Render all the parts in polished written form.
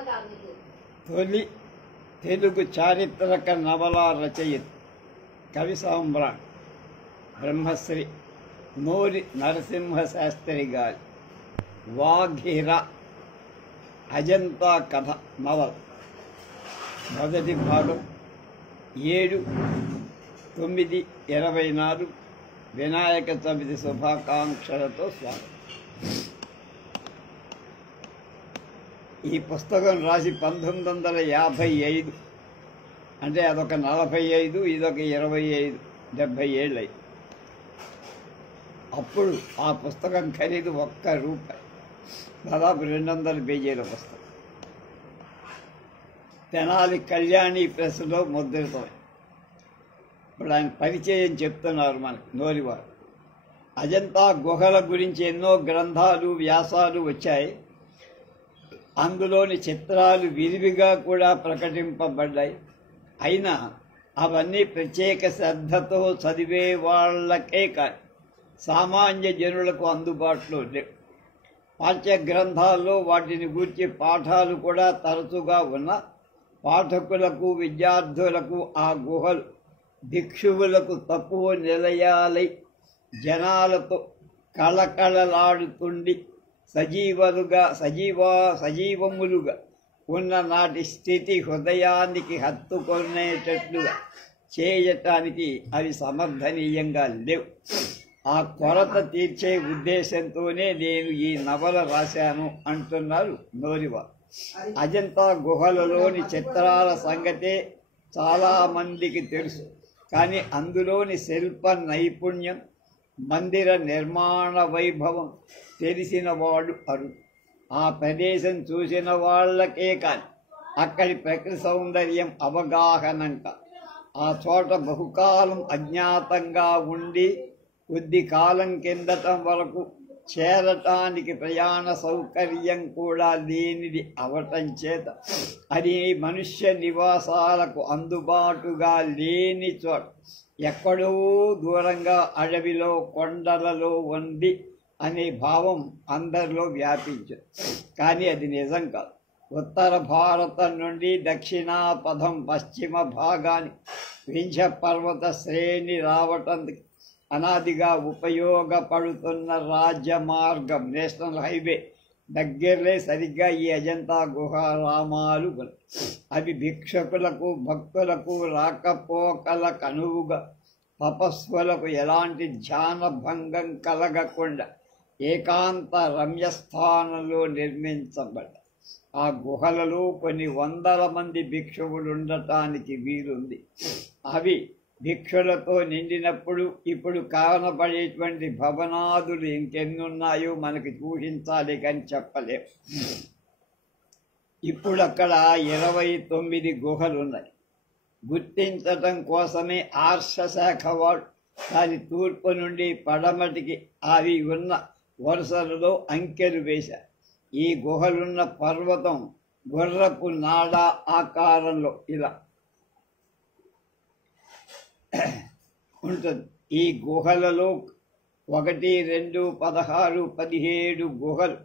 తొలి తెలుగు చారిత్రక నవలా రచయిత కవి సామ్రాట్ బ్రహ్మశ్రీ నూరి నరసింహశాస్త్రి గారి వాఘీర అజంతా కథ నవల మొదటి భాగం 7/9/24 వినాయక చవితి శుభాకాంక్షలతో స్వాగతం. ఈ పుస్తకం రాసి 1955, అంటే అదొక 45, ఇదొక 25, 70 ఏళ్ళు అయింది. అప్పుడు ఆ పుస్తకం ఖరీదు ₹1, దాదాపు 200 పేజీల పుస్తకం. తెనాలి కళ్యాణి ప్రెస్లో ముద్రితమై. ఇప్పుడు ఆయన పరిచయం చెప్తున్నారు మనకి నోరివారు. అజంతా గుహల గురించి ఎన్నో గ్రంథాలు, వ్యాసాలు వచ్చాయి. అందులోని చిత్రాలు విరివిగా కూడా ప్రకటింపబడ్డాయి. అయినా అవన్నీ ప్రత్యేక శ్రద్ధతో చదివే వాళ్ళకే కాదు, సామాన్య జనులకు అందుబాటులో లేవు. పాఠ్య గ్రంథాల్లో వాటిని గూర్చి పాఠాలు కూడా తరచుగా ఉన్న పాఠకులకు, విద్యార్థులకు ఆ గుహలు భిక్షువులకు తక్కువ నిలయాలై జనాలతో కళకళలాడుతుండి సజీవములుగా ఉన్న నాటి స్థితి హృదయానికి హత్తుకొనేటట్లుగా చేయటానికి అవి సమర్థనీయంగా లేవు. ఆ కొరత తీర్చే ఉద్దేశంతోనే నేను ఈ నవల రాశాను అంటున్నారు నోరివారు. అజంతా గుహలలోని చిత్రాల సంగతే చాలామందికి తెలుసు, కానీ అందులోని శిల్ప నైపుణ్యం, మందిర నిర్మాణ వైభవం తెలిసిన వాడు అరుదు. ఆ ప్రదేశం చూసిన వాళ్ళకే కానీ అక్కడి ప్రకృతి సౌందర్యం అవగాహనంక ఆ చోట బహుకాలం అజ్ఞాతంగా ఉండి కొద్ది కాలం కిందట వరకు చేరటానికి ప్రయాణ సౌకర్యం కూడా లేనిది అవటం చేత అది మనుష్య నివాసాలకు అందుబాటుగా లేని చోట ఎక్కడో దూరంగా అడవిలో, కొండలలో ఉంది అనే భావం అందరిలో వ్యాపించదు. కానీ అది నిజం కాదు. ఉత్తర భారతం నుండి దక్షిణాపథం పశ్చిమ భాగానికి వింధ్య పర్వత శ్రేణి రావటానికి అనాదిగా ఉపయోగపడుతున్న రాజ్య మార్గం, నేషనల్ హైవే దగ్గరలే సరిగ్గా ఈ అజంతా గుహారామాలు. అవి భిక్షకులకు, భక్తులకు రాకపోకల కనువుగా, తపస్సులకు ఎలాంటి ధ్యాన భంగం కలగకుండా ఏకాంత రమ్యస్థానంలో నిర్మించబడ్డాయి. ఆ గుహలలో కొన్ని వందల మంది భిక్షువులు ఉండటానికి వీలుంది. అవి భిక్షులతో నిండినప్పుడు ఇప్పుడు కానబడేటువంటి భవనాదులు ఇంకెన్నున్నాయో మనకి ఊహించాలి కానీ చెప్పలేము. ఇప్పుడు అక్కడ 29 గుహలు ఉన్నాయి. గుర్తించటం కోసమే ఆర్షశాఖ వాడు దాని తూర్పు నుండి పడమటికి అవి ఉన్న వరుసలలో అంకెలు వేశారు. ఈ గుహలున్న పర్వతం గుర్రపు నాడ ఆకారంలో ఇలా ఉంటుంది. ఈ గుహలలో 1, 2, 16, 17 గుహలు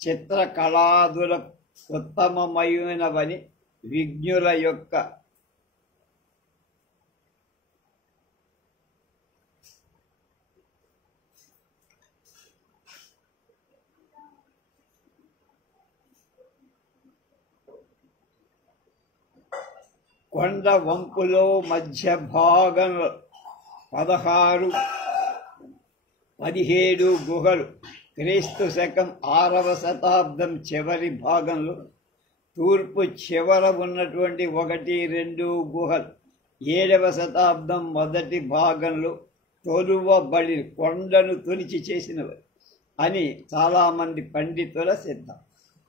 చిత్రకళాదులకు ఉత్తమమైనవని విజ్ఞుల యొక్క కొండ వంపులో మధ్య భాగంలో 16, 17 గుహలు, క్రీస్తు శకం 6వ శతాబ్దం చివరి భాగంలో తూర్పు చివర ఉన్నటువంటి 1, 2 గుహలు 7వ శతాబ్దం మొదటి భాగంలో తొలువబడి కొండను తొలిచి చేసినవి అని చాలామంది పండితుల సిద్ధం.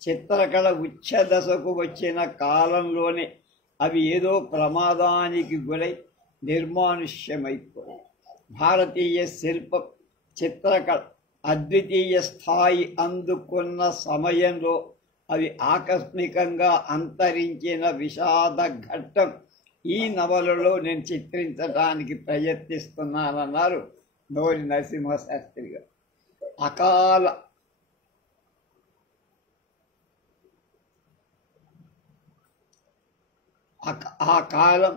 చిత్రకళ ఉచ్చ దశకు వచ్చిన కాలంలోనే అవి ఏదో ప్రమాదానికి గురై నిర్మానుష్యమైపోయాయి. భారతీయ శిల్ప చిత్రకళ అద్వితీయ స్థాయి అందుకున్న సమయంలో అవి ఆకస్మికంగా అంతరించిన విషాద ఘట్టం ఈ నవలలో నేను చిత్రించడానికి ప్రయత్నిస్తున్నానన్నారు నోరి నరసింహశాస్త్రి గారు. అకాల ఆ కాలం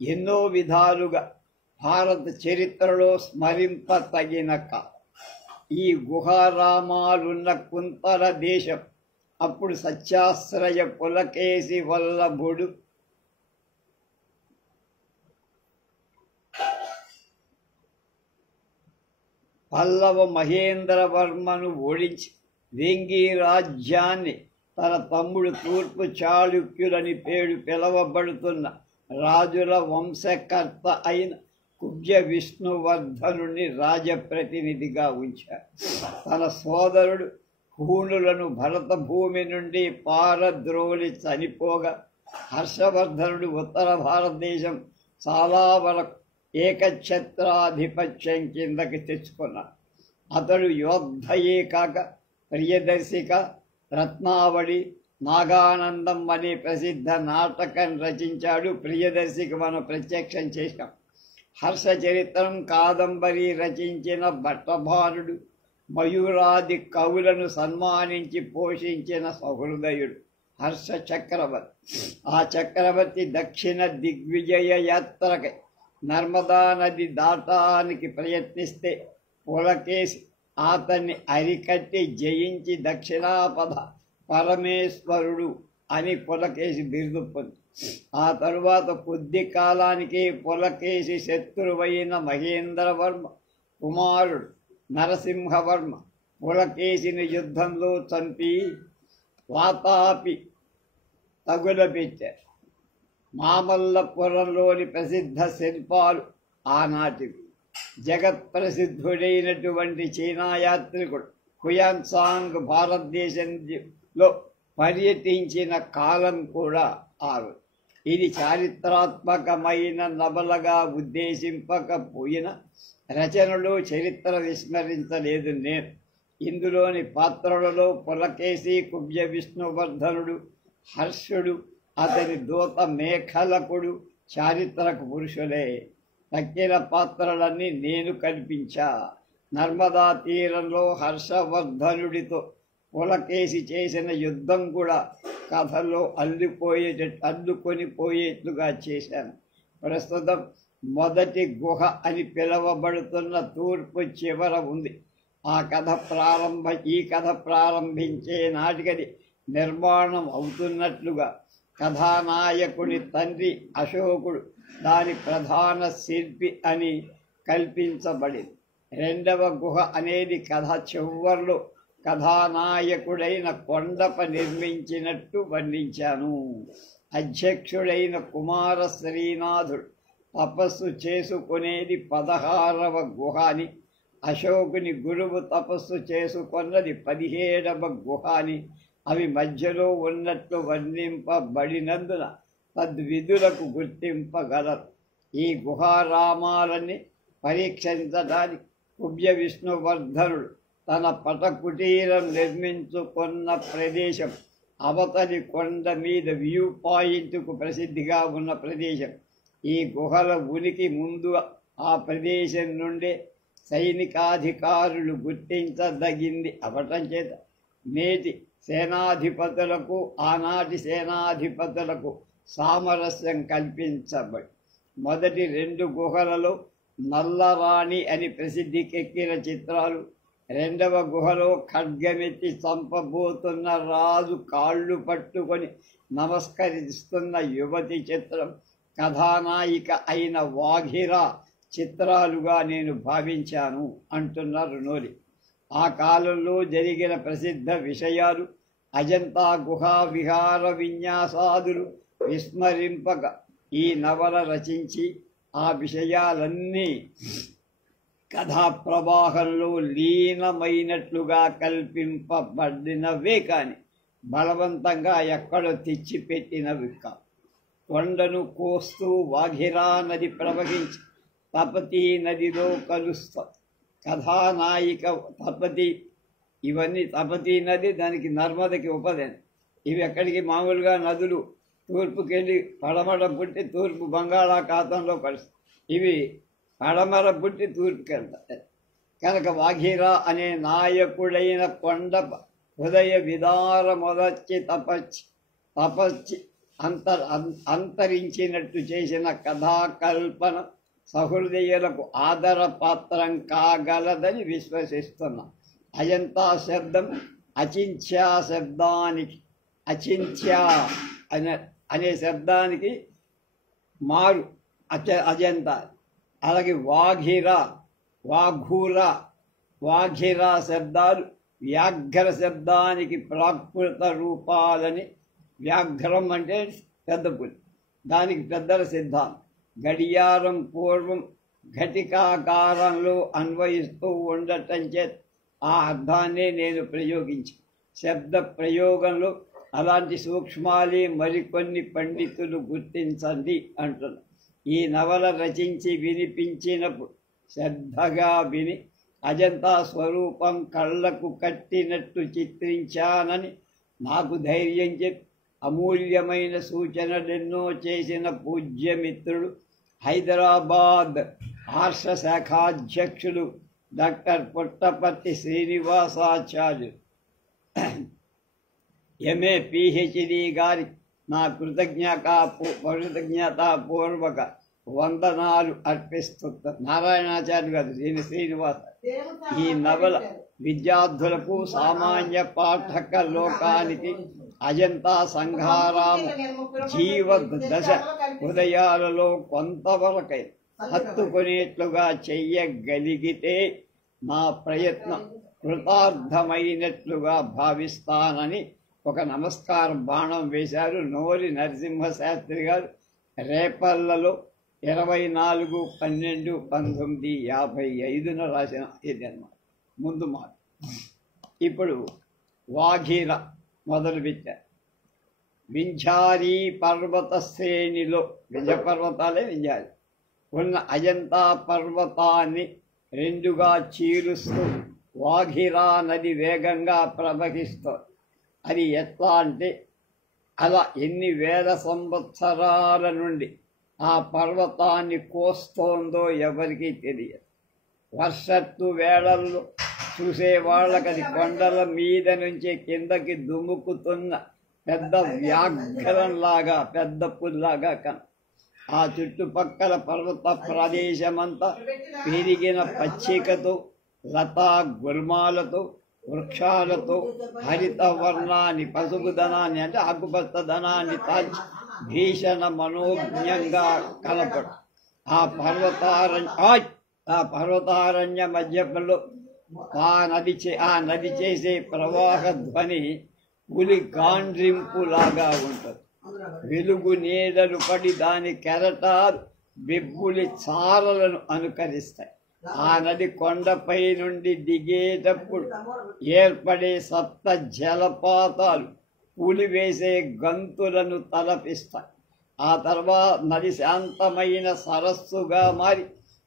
ఎన్నో విధాలుగా భారత చరిత్రలో స్మరింపతగిన కాలం. ఈ గుహారామాలున్న కుంతల దేశం అప్పుడు సత్యాశ్రయ పులకేసి వల్లభుడు పల్లవ మహేంద్రవర్మను ఓడించి వేంగి రాజ్యాన్ని తన తమ్ముడు తూర్పు చాళుక్యులని పేరు పిలవబడుతున్న రాజుల వంశకర్త అయిన కుబ్జ విష్ణువర్ధనుని రాజప్రతినిధిగా ఉంచారు. తన సోదరుడు హూణులను భరత భూమి నుండి పారద్రోలి చనిపోగా హర్షవర్ధనుడు ఉత్తర భారతదేశం చాలా వరకు ఏకఛత్రాధిపత్యం కిందకి తెచ్చుకున్నాడు. అతడు యోద్ధయే కాక ప్రియదర్శిక, రత్నావళి, నాగానందం అనే ప్రసిద్ధ నాటకం రచించాడు. ప్రియదర్శిక మనం ప్రత్యక్షం చేశాం. హర్ష చరిత్రం కాదంబరి రచించిన భట్టభానుడు మయూరాది కవులను సన్మానించి పోషించిన సహృదయుడు హర్ష చక్రవర్తి. ఆ చక్రవర్తి దక్షిణ దిగ్విజయ యాత్రకై నర్మదా నది దాటానికి ప్రయత్నిస్తే పులకేసి అతన్ని అరికట్టి జయించి దక్షిణాపద పరమేశ్వరుడు అని పులకేసి బిరుదు పొంది. ఆ తరువాత కొద్ది కాలానికి పులకేసి శత్రువైన మహేంద్రవర్మ కుమారుడు నరసింహవర్మ పులకేసిని యుద్ధంలో చంపి వాతాపి తగులపెట్టారు. మామల్లపురంలోని ప్రసిద్ధ శిల్పాలు ఆనాటివి. జగత్ప్రసిద్ధుడైనటువంటి చైనా యాత్రికుడు హుయాన్సాంగ్ భారతదేశంలో పర్యటించిన కాలం కూడా ఆరు. ఇది చారిత్రాత్మకమైన నవలగా ఉద్దేశింపకపోయిన రచనలో చరిత్ర విస్మరించలేదు నేను. ఇందులోని పాత్రలలో పులకేసి, కుబ్జ విష్ణువర్ధనుడు, హర్షుడు, అతని దూత మేఖలకుడు చారిత్రక పురుషులే. తక్కిన పాత్రలన్నీ నేను కల్పించా. నర్మదా తీరంలో హర్షవర్ధనుడితో పులకేసి చేసిన యుద్ధం కూడా కథలో అల్లుకొని పోయేట్లుగా చేశాను. ప్రస్తుతం మొదటి గుహ అని పిలువబడుతున్న తూర్పు చివర ఉంది. ఈ కథ ప్రారంభించే నాటికది నిర్మాణం అవుతున్నట్లుగా కథానాయకుని తండ్రి అశోకుడు దాని ప్రధాన శిల్పి అని కల్పించబడింది. రెండవ గుహ అనేది కథ చివర్లో కథానాయకుడైన కొండప నిర్మించినట్టు వర్ణించాను. అధ్యక్షుడైన కుమార శ్రీనాథుడు తపస్సు చేసుకునేది 16వ గుహ అని, అశోకుని గురువు తపస్సు చేసుకున్నది 17వ గుహ అని, అవి మధ్యలో ఉన్నట్లు వర్ణింపబడినందున తద్విధులకు గుర్తింపగలరు. ఈ గుహారామాలని పరీక్షించడానికి కుబ్జ విష్ణువర్ధనుడు తన పటకుటీరం నిర్మించుకున్న ప్రదేశం అవతలి కొండ మీద వ్యూ పాయింట్కు ప్రసిద్ధిగా ఉన్న ప్రదేశం. ఈ గుహల ఉనికి ముందు ఆ ప్రదేశం నుండే సైనికాధికారులు గుర్తించదగింది అవటం చేత నేటి సేనాధిపతులకు ఆనాటి సేనాధిపతులకు సామరస్యం కల్పించబడి మొదటి 2 గుహలలో నల్లరాణి అని ప్రసిద్ధికెక్కిన చిత్రాలు, రెండవ గుహలో ఖడ్గమెత్తి చంపబోతున్న రాజు కాళ్ళు పట్టుకొని నమస్కరిస్తున్న యువతి చిత్రం, కథానాయిక అయిన వాఘిరా చిత్రాలుగా నేను భావించాను అంటున్నారు నోలి. ఆ కాలంలో జరిగిన ప్రసిద్ధ విషయాలు అజంతా గుహా విహార విన్యాసాదులు విస్మరింపక ఈ నవల రచించి ఆ విషయాలన్నీ కథా ప్రవాహంలో లీనమైనట్లుగా కల్పింపబడినవే కాని బలవంతంగా ఎక్కడో తెచ్చిపెట్టినవి కావు. కొండను కోస్తూ వాఘిరా నది ప్రవహించి తపతీ నదిలో కలుస్తాం. కథానాయిక తపతి, ఇవన్నీ తపతీ నది, దానికి నర్మదకి ఉపదేశం. ఇవి ఎక్కడికి మామూలుగా నదులు తూర్పుకెళ్ళి పడమర పుట్టి తూర్పు బంగాళాఖాతంలో కలుస్తాయి. ఇవి పడమర పుట్టి తూర్పుకెళ్తాయి. కనుక వాఘిరా అనే నాయకుడైన కొండ హృదయ విదార మొదచ్చి తపచ్చి అంతరించినట్టు చేసిన కథాకల్పన సహృదయులకు ఆదరపాత్రం కాగలదని విశ్వసిస్తున్నా. అజంతా శబ్దం అచింత్యా శబ్దానికి, అచింత్య అనే శబ్దానికి మారు అజంతా. అలాగే వాఘిర, వాఘూర, వాఘిర శబ్దాలు వ్యాఘ్ర శబ్దానికి ప్రాకృత రూపాలని. వ్యాఘ్రం అంటే పెద్ద పులి, దానికి పెద్దల సిద్ధాంతం. గడియారం పూర్వం ఘటికాకారంలో అన్వయిస్తూ ఉండటం చేత ఆ అర్థాన్నే నేను ప్రయోగించి శబ్ద ప్రయోగంలో అలాంటి సూక్ష్మాలే మరికొన్ని పండితులు గుర్తించండి అంటున్నా. ఈ నవల రచించి వినిపించినప్పుడు శ్రద్ధగా విని అజంతా స్వరూపం కళ్ళకు కట్టినట్టు చిత్రించానని నాకు ధైర్యం చెప్పి అమూల్యమైన సూచనలెన్నో చేసిన పూజ్యమిత్రుడు హైదరాబాద్ ఆర్ష శాఖాధ్యక్షులు doctor Puttaparthi Srinivasacharyulu MA PhD గారి నా కృతజ్ఞతాపూర్వక వందనాలు అర్పిస్తున్నా. నారాయణాచార్య గారు శ్రీనివాస. ఈ నవల విద్యార్థులకు, సామాన్య పాఠక లోకానికి అజంతా సంఘారాము జీవదశ హృదయాలలో కొంతవరకై హత్తుకునేట్లుగా చెయ్యగలిగితే నా ప్రయత్నం కృతార్థమైనట్లుగా భావిస్తానని ఒక నమస్కార బాణం వేశారు నోరి నరసింహశాస్త్రి గారు. రేపల్లలో 24/12/1955 రాసిన ఇది అన్నమాట ముందు మాట. ఇప్పుడు వాఘీర మొదలు పెట్టారు. వింఝారీ పర్వత శ్రేణిలో, వింధ్య పర్వతాలే వింధ్యారి, ఉన్న అజంతా పర్వతాన్ని రెండుగా చీలుస్తూ వాఘీరా నది వేగంగా ప్రవహిస్తోంది. అది ఎట్లా అంటే అలా ఎన్ని వేల సంవత్సరాల నుండి ఆ పర్వతాన్ని కోస్తోందో ఎవరికీ తెలియదు. వర్షత్తు వేళల్లో చూసే వాళ్ళకి అది కొండల మీద నుంచి కిందకి దుముకుతున్న పెద్ద వ్యాఘ్రంలాగా, పెద్ద పుల్లాగా ఆ చుట్టుపక్కల పర్వత ప్రదేశమంతా పెరిగిన పచ్చికతో, లతా గుల్మాలతో, వృక్షాలతో హరిత వర్ణాన్ని, పసుపుదనాన్ని అంటే ఆకుపచ్చదనాన్ని తాల్చి భీషణ మనోజ్ఞంగా కనపడు. ఆ పర్వతారణ్య మధ్యలో ఆ నది చేసే ప్రవాహ ధ్వని పులి గాండ్రింపులాగా ఉంటుంది. వెలుగు నీడలు పడి దాని కెరటాలు బెబ్బులి చారలను అనుకరిస్తాయి. ఆ నది కొండపై నుండి దిగేటప్పుడు ఏర్పడే సప్త జలపాతాలు పులి వేసే గంతులను తలపిస్తాయి. ఆ తర్వాత నది శాంతమైన సరస్సుగా మారి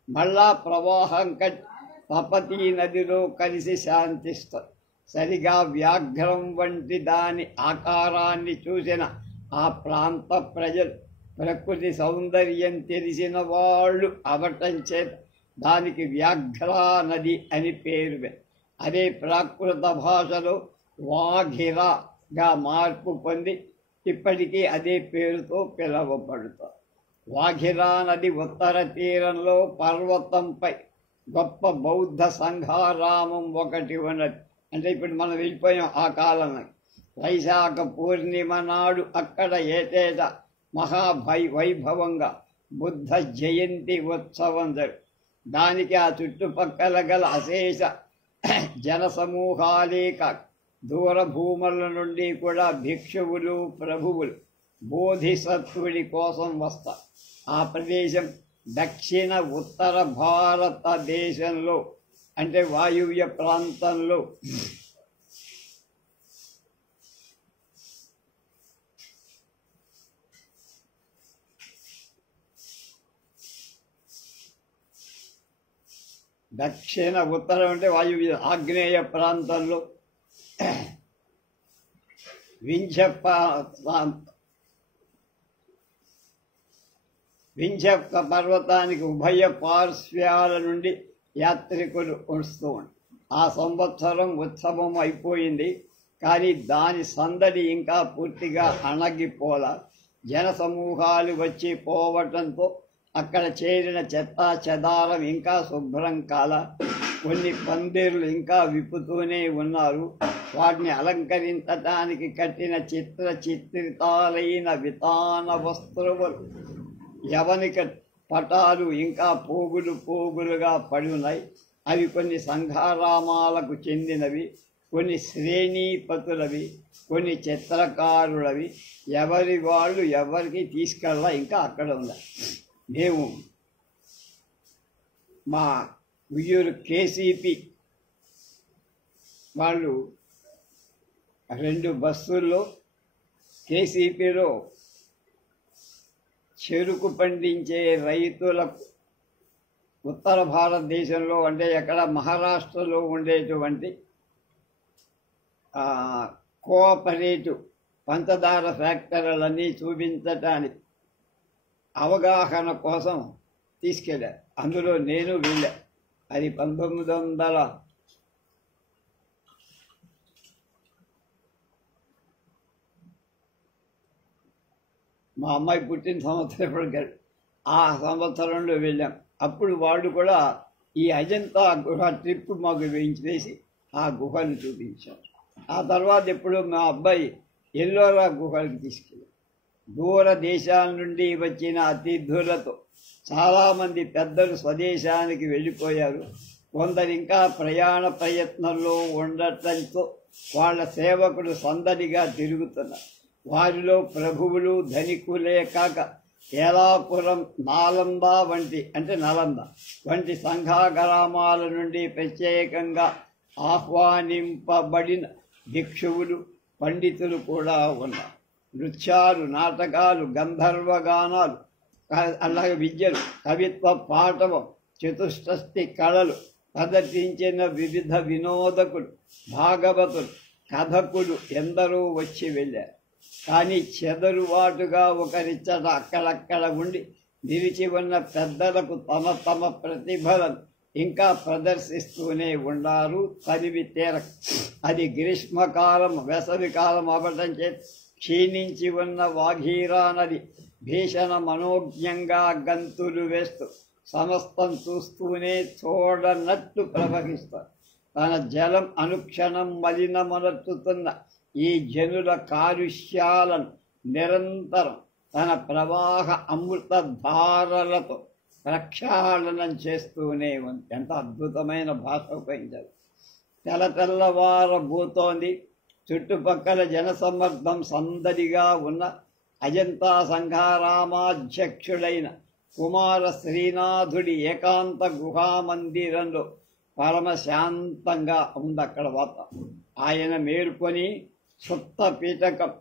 మళ్ళా ప్రవాహం కట్టి తపతీ నదిలో కలిసి శాంతిస్తుంది. సరిగా వ్యాఘ్రం వంటి దాని ఆకారాన్ని చూసిన ఆ ప్రాంత ప్రజలు ప్రకృతి సౌందర్యం తెలిసిన వాళ్ళు అవటం చేత దానికి వ్యాఘ్రా నది అని పేరు. అదే ప్రాకృత భాషలో వాఘిరగా మార్పు పొంది ఇప్పటికీ అదే పేరుతో పిలువబడుతుంది. వాఘిరా నది ఉత్తర తీరంలో పర్వతంపై గొప్ప బౌద్ధ సంఘారామం ఒకటి ఉన్నది. అంటే ఇప్పుడు మనం వెళ్ళిపోయాం ఆ కాలంలో. వైశాఖ పూర్ణిమ నాడు అక్కడ ఏటేటా వైభవంగా బుద్ధ జయంతి ఉత్సవం జరుగు. దానికి ఆ చుట్టుపక్కల గల అశేష జనసమూహాలే కాక దూర భూముల నుండి కూడా భిక్షువులు, ప్రభువులు బోధిసత్వుడి కోసం వస్తారు. ఆ ప్రదేశం దక్షిణ ఉత్తర భారతదేశంలో అంటే వాయువ్య ప్రాంతంలో దక్షిణ ఉత్తరం అంటే వాయువ్య ఆగ్నేయ ప్రాంతంలో వింధ్య పర్వతానికి ఉభయ పార్శ్వాల నుండి యాత్రికులు వస్తూ ఉంటారు. ఆ సంవత్సరం ఉత్సవం అయిపోయింది, కానీ దాని సందడి ఇంకా పూర్తిగా అణగిపోల. జనసమూహాలు వచ్చి పోవటంతో అక్కడ చేరిన చెత్తా చెదారం ఇంకా శుభ్రం కాల. కొన్ని పందిర్లు ఇంకా విప్పుతూనే ఉన్నారు. వాటిని అలంకరించటానికి కట్టిన చిత్రితాలైన వితాన వస్త్రములు యవనిక పటాలు ఇంకా పోగులుగా పడి ఉన్నాయి. అవి కొన్ని సంఘారామాలకు చెందినవి, కొన్ని శ్రేణీపతులవి, కొన్ని చిత్రకారులవి. ఎవరి వాళ్ళు ఎవరికి తీసుకెళ్ళా ఇంకా అక్కడ ఉన్నాయి. మేము మా ఉయ్యూరు కేసీపీ వాళ్ళు 2 బస్సుల్లో కేసీపీలో చెరుకు పండించే రైతులకు ఉత్తర భారతదేశంలో అంటే ఎక్కడ మహారాష్ట్రలో ఉండేటువంటి కోఆపరేటివ్ పంచదార ఫ్యాక్టరీలన్నీ చూపించటానికి అవగాహన కోసం తీసుకెళ్ళారు. అందులో నేను వెళ్ళా. అది 1900 మా అమ్మాయి పుట్టిన సంవత్సరం ఎప్పుడు ఆ సంవత్సరంలో వెళ్ళాం. అప్పుడు వాళ్ళు కూడా ఈ అజంతా గుహ ట్రిప్ మాకు వేసి ఆ గుహను చూపించారు. ఆ తర్వాత ఎప్పుడు మా అబ్బాయి ఎల్లోరా గుహలకు తీసుకెళ్ళారు. దూర దేశాల నుండి వచ్చిన అతిథులతో చాలామంది పెద్దలు స్వదేశానికి వెళ్ళిపోయారు. కొందరు ఇంకా ప్రయాణ ప్రయత్నంలో ఉండటంతో వాళ్ళ సేవకులు సందడిగా తిరుగుతున్నారు. వారిలో ప్రభువులు ధనికులే కాక ఏలాపురం నాలంద వంటి సంఘాగ్రామాల నుండి ప్రత్యేకంగా ఆహ్వానింపబడిన భిక్షువులు పండితులు కూడా ఉన్నారు. నృత్యాలు, నాటకాలు, గంధర్వగానాలు, అలాగే విద్యలు, కవిత్వ పాఠవం, చతుష్షష్టి కళలు ప్రదర్శించిన వివిధ వినోదకులు, భాగవతులు, కథకులు ఎందరో వచ్చి వెళ్ళారు. కానీ చెదరువాటుగా ఒకరిచ్చట అక్కడక్కడ ఉండి నిలిచి ఉన్న పెద్దలకు తమ ప్రతిభలను ఇంకా ప్రదర్శిస్తూనే ఉన్నారు. తరివి తీరక అది గ్రీష్మకాలం, వేసవికాలం అవ్వటం చేత క్షీణించి ఉన్న వాఘీరా నది భీషణ మనోజ్ఞంగా గంతులు వేస్తూ సమస్తం చూస్తూనే చూడనట్టు ప్రవహిస్తారు. తన జలం అనుక్షణం మలినమనర్చుతున్న ఈ జనుల కాలుష్యాలను నిరంతరం తన ప్రవాహ అమృత ధారలతో ప్రక్షాళనం చేస్తూనే ఉంది. ఎంత అద్భుతమైన భాష ఉపయోగించారు. తెల్లవారబోతోంది. చుట్టుపక్కల జనసమ్మర్దం సందడిగా ఉన్న అజంతా సంఘారామాధ్యక్షుడైన కుమార శ్రీనాథుడి ఏకాంత గుహామందిరంలో పరమశాంతంగా ఉంది అక్కడ వాతావరణం. ఆయన మేల్కొని సుత్త పీఠకం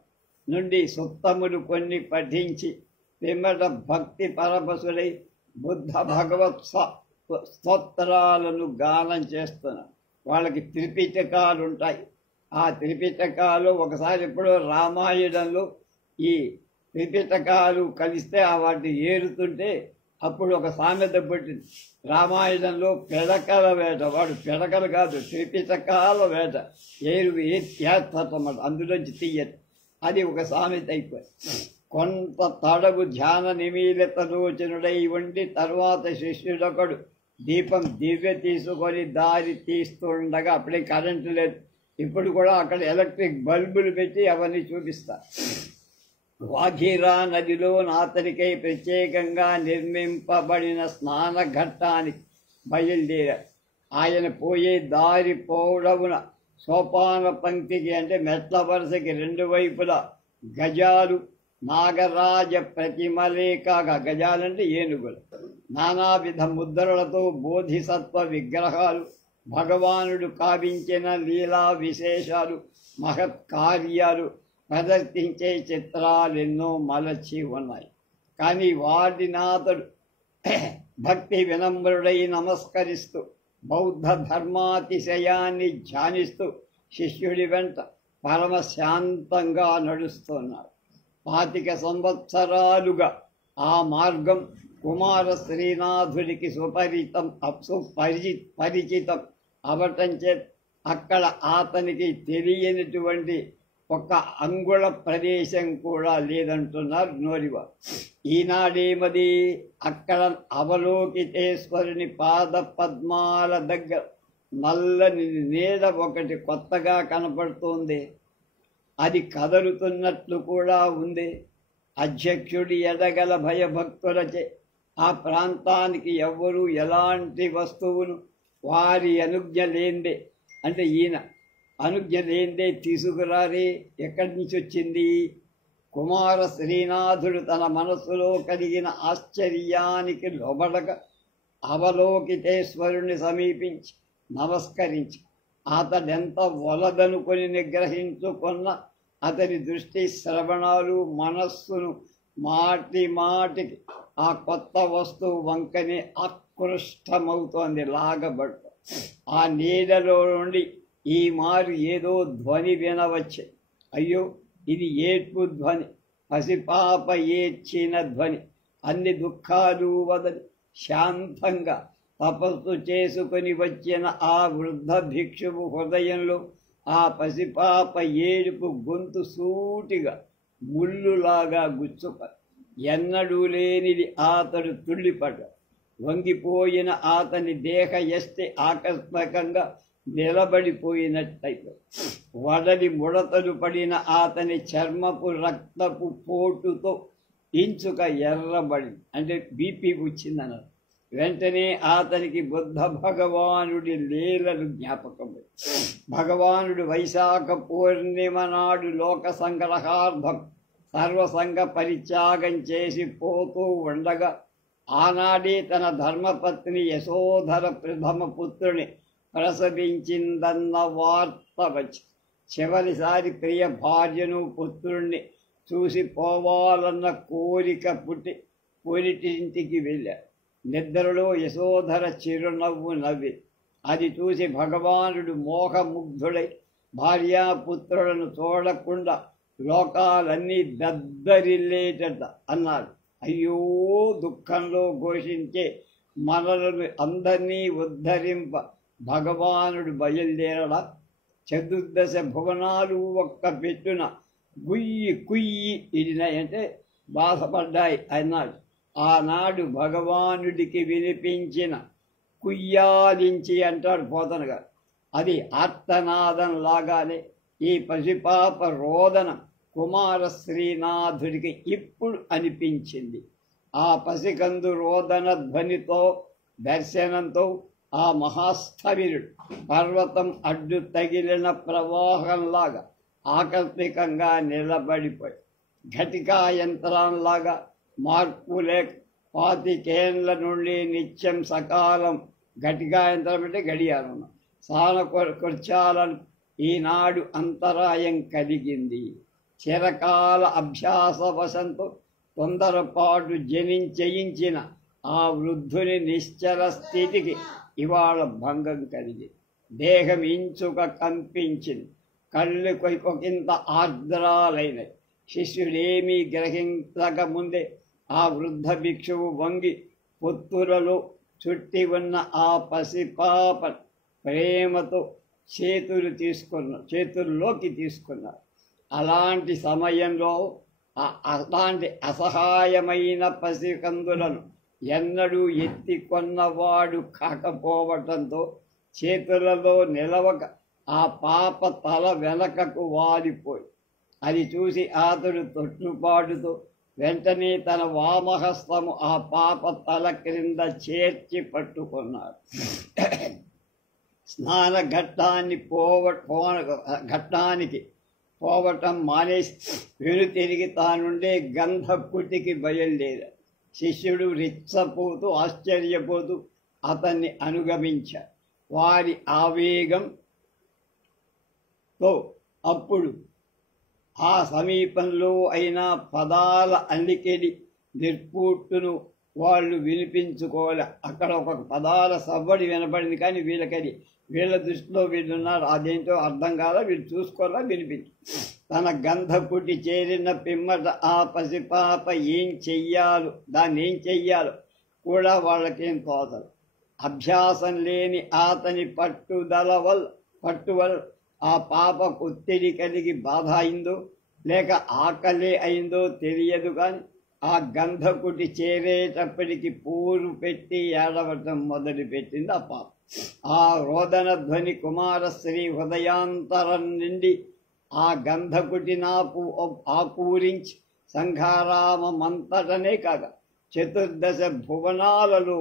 నుండి సుత్తములు కొన్ని పఠించి పిమ్మట భక్తి పరవశుడై బుద్ధ భగవత్ స్తోత్రాలను గానం చేస్తున్నారు. వాళ్ళకి త్రిపిటకాలు ఉంటాయి. ఆ త్రిపిటకాలు ఒకసారి ఎప్పుడో రామాయణంలో ఈ త్రిపిటకాలు కలిస్తే వాటిని ఏరుతుంటే అప్పుడు ఒక సామెత పుట్టింది. రామాయణంలో పిడకల వేట, వాడు పిడకలు కాదు త్రిపిటకాల వేట, ఏరుతన్నమాట, అందులోంచి తీయదు. అది ఒక సామెత అయిపోయింది. కొంత తడవు ధ్యాన నిమీలితలోచనుడై ఉండి తర్వాత శిష్యుడొకడు దీపం దివ్య తీసుకొని దారి తీస్తుండగా అప్పుడే కరెంటు లేదు. ఇప్పుడు కూడా అక్కడ ఎలక్ట్రిక్ బల్బులు పెట్టి అవన్నీ చూపిస్తారు. వాఘీరా నదిలో అతనికై ప్రత్యేకంగా నిర్మింపబడిన స్నాన ఘట్టానికి బయలుదేరారు. ఆయన పోయే దారి పొడవున సోపాన పంక్తికి అంటే మెట్ల వరుసకి 2 వైపులా గజాలు, నాగరాజ ప్రతిమలే కాగా, గజాలంటే ఏనుగులు, నానావిధ ముద్రలతో బోధిసత్వ విగ్రహాలు, భగవానుడు కావించిన లీలా విశేషాలు, మహత్కార్యాలు ప్రదర్శించే చిత్రాలెన్నో మలచి ఉన్నాయి. కానీ వాటినాథుడు భక్తి వినమ్రుడై నమస్కరిస్తూ బౌద్ధ ధర్మాతిశయాన్ని ధ్యానిస్తూ శిష్యుడి వెంట పరమశాంతంగా నడుస్తున్నాడు. 25 సంవత్సరాలుగా ఆ మార్గం కుమార శ్రీనాథుడికి పరిచితం అవటం చేత అక్కడ అతనికి తెలియనిటువంటి ఒక అంగుళ ప్రదేశం కూడా లేదంటున్నారు నోరివారు. ఈనాడేమది, అక్కడ అవలోకితేశ్వరుని పాద పద్మాల దగ్గర నల్లని నీడ ఒకటి కొత్తగా కనపడుతోంది. అది కదలుతున్నట్లు కూడా ఉంది. అధ్యక్షుడి ఎడగల భయభక్తులచే ఆ ప్రాంతానికి ఎవ్వరూ ఎలాంటి వస్తువును వారి అనుజ్ఞ లేందే, అంటే ఈయన అనుజ్ఞ లేందే తీసుకురారే. ఎక్కడి నుంచి వచ్చింది? కుమార శ్రీనాథుడు తన మనస్సులో కలిగిన ఆశ్చర్యానికి లోబడక అవలోకితేశ్వరుని సమీపించి నమస్కరించి అతడెంత వలదనుకొని నిగ్రహించుకున్న అతని దృష్టి శ్రవణాలు మనస్సును మాటి మాటికి ఆ కొత్త వస్తువు వంకనే ఆకృష్టమవుతోంది, లాగబట్టు. ఆ నీడలో నుండి ఈ మారు ఏదో ధ్వని వినవచ్చే. అయ్యో, ఇది ఏడ్పు ధ్వని, పసిపాప ఏడ్చిన ధ్వని. అన్ని దుఃఖాలు వదని శాంతంగా తపస్సు చేసుకుని వచ్చిన ఆ వృద్ధ భిక్షువు హృదయంలో ఆ పసిపాప ఏడుపు గొంతు సూటిగా ముళ్ళులాగా గుచ్చుక ఎన్నడూ లేనిది అతడు తుళ్ళిపడ్డాడు. వంగిపోయిన అతని దేహ యష్టి ఆకస్మికంగా నిలబడిపోయినట్టయితే వడలి ముడతలు పడిన అతని చర్మపు రక్తపు పోటుతో ఇంచుక ఎర్రబడింది, అంటే బీపీ వచ్చిందన్నారు. వెంటనే అతనికి బుద్ధ భగవానుడి లీలలు జ్ఞాపకం. భగవానుడు వైశాఖ పూర్ణిమ నాడు లోక సంగ్రహార్థం సర్వసంగ పరిత్యాగం చేసి పోతూ ఉండగా ఆనాడే తన ధర్మపత్ని యశోధర ప్రథమ పుత్రుని ప్రసవించిందన్న వార్త వచ్చి చివరిసారి ప్రియ భార్యను పుత్రుణ్ణి చూసి పోవాలన్న కోరిక పుట్టి పొరిటింటికి వెళ్ళారు. నిద్రలో యశోధర చిరునవ్వు నవ్వి అది చూసి భగవానుడు మోహముగ్ధుడై భార్యాపుత్రులను చూడకుండా లోకాలన్నీ దద్దరిల్లేటట అన్నాడు. అయ్యో, దుఃఖంలో ఘోషించే మనలను అందరినీ ఉద్ధరింప భగవానుడు బయలుదేరడా. చతుర్దశ భువనాలు ఒక్క పెట్టున గుయ్యి కుయ్యి ఇడినాయంటే బాధపడ్డాయి అన్నాడు. ఆనాడు భగవానుడికి వినిపించిన కుయ్యాలించి అంటాడు పోతన గారు. అది ఆర్తనాదం లాగానే ఈ పసిపాప రోదన కుమార శ్రీనాథుడికి ఇప్పుడు అనిపించింది. ఆ పసికందు రోదన ధ్వనితో దర్శనంతో ఆ మహాస్థవిరుడు పర్వతం అడ్డు తగిలిన ప్రవాహంలాగా ఆకస్మికంగా నిలబడిపోయి ఘటికా యంత్రంలాగా మార్పు లేక 25 నుండి నిత్యం సకాలం ఘటికా యంత్రం అంటే గడియారం సాన కూర్చాలను ఈనాడు అంతరాయం కలిగింది. చిరకాల అభ్యాస వశంతో తొందరపాటు జయించిన ఆ వృద్ధుని నిశ్చల స్థితికి ఇవాళ భంగం కలిగింది. దేహం ఇంచుక కంపించింది, కళ్ళు కొకింత ఆర్ద్రాలైనవి. శిష్యుడేమీ గ్రహించక ముందే ఆ వృద్ధ భిక్షువు వంగి పొత్తులలో చుట్టి ఉన్న ఆ పసిపాప ప్రేమతో చేతుల్లోకి తీసుకున్నారు. అలాంటి సమయంలో అలాంటి అసహాయమైన పసికందులను ఎన్నడూ ఎత్తికొన్నవాడు కాకపోవటంతో చేతులలో నిలవక ఆ పాప తల వెనకకు వాలిపోయి అది చూసి అతడు తొట్టుపాటుతో వెంటనే తన వామహస్తము ఆ పాప తల క్రింద చేర్చి పట్టుకున్నాడు. స్నాన ఘట్టానికి పోవటం మానేసి వెనుతిరిగి తానుండే గంధపుటికి బయలుదేరాడు. శిష్యుడు రిచ్చపోతూ ఆశ్చర్యపోతూ అతన్ని అనుగమించాడు. వారి ఆవేగంతో అప్పుడు ఆ సమీపంలో అయినా పదాల అల్లికెడి నిర్పూట్టును వాళ్ళు వినిపించుకోలే. అక్కడ ఒక పదాల సవ్వడి వినపడింది, కానీ వీళ్ళ దృష్టిలో వీళ్ళున్నారు, అదేంటో అర్థం కాదా, వీళ్ళు చూసుకోవాలా, వినిపించు. తన గంధపుటి చేరిన పిమ్మట ఆ పసిపాప దాన్ని ఏం చెయ్యాలో కూడా వాళ్ళకేం తోచదు. అభ్యాసం లేని అతని పట్టువల్ల ఆ పాప ఒత్తిడి కలిగి బాధ అయిందో లేక ఆకలి అయిందో తెలియదు కానీ ఆ గంధకుటి చేరేటప్పటికి పూరు పెట్టి ఏడవటం మొదలుపెట్టింది ఆ పాప. ఆ రోదన ధ్వని కుమారశ్రీ హృదయాంతరం నుండి ఆ గంధకుటి నాపు ఆకూరించి సంఘారామంతటనే కాక చతుర్దశ భువనాలలో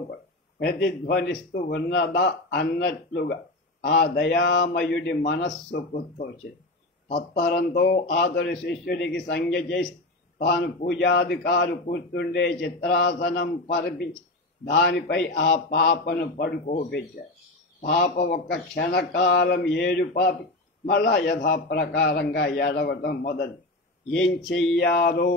ప్రతిధ్వనిస్తూ ఉన్నదా అన్నట్లుగా ఆ దయామయుడి మనస్సు గుర్తొచ్చింది. తత్తరంతో అతడి శిష్యుడికి సంజ్ఞ చేసి తాను పూజాధికారు కూర్చుండే చిత్రాసనం పరిపించి దానిపై ఆ పాపను పడుకోబెట్టాడు. పాప ఒక్క క్షణకాలం ఏడు పాపి మళ్ళా యథాప్రకారంగా ఏడవటం మొదలు. ఏం చెయ్యాలో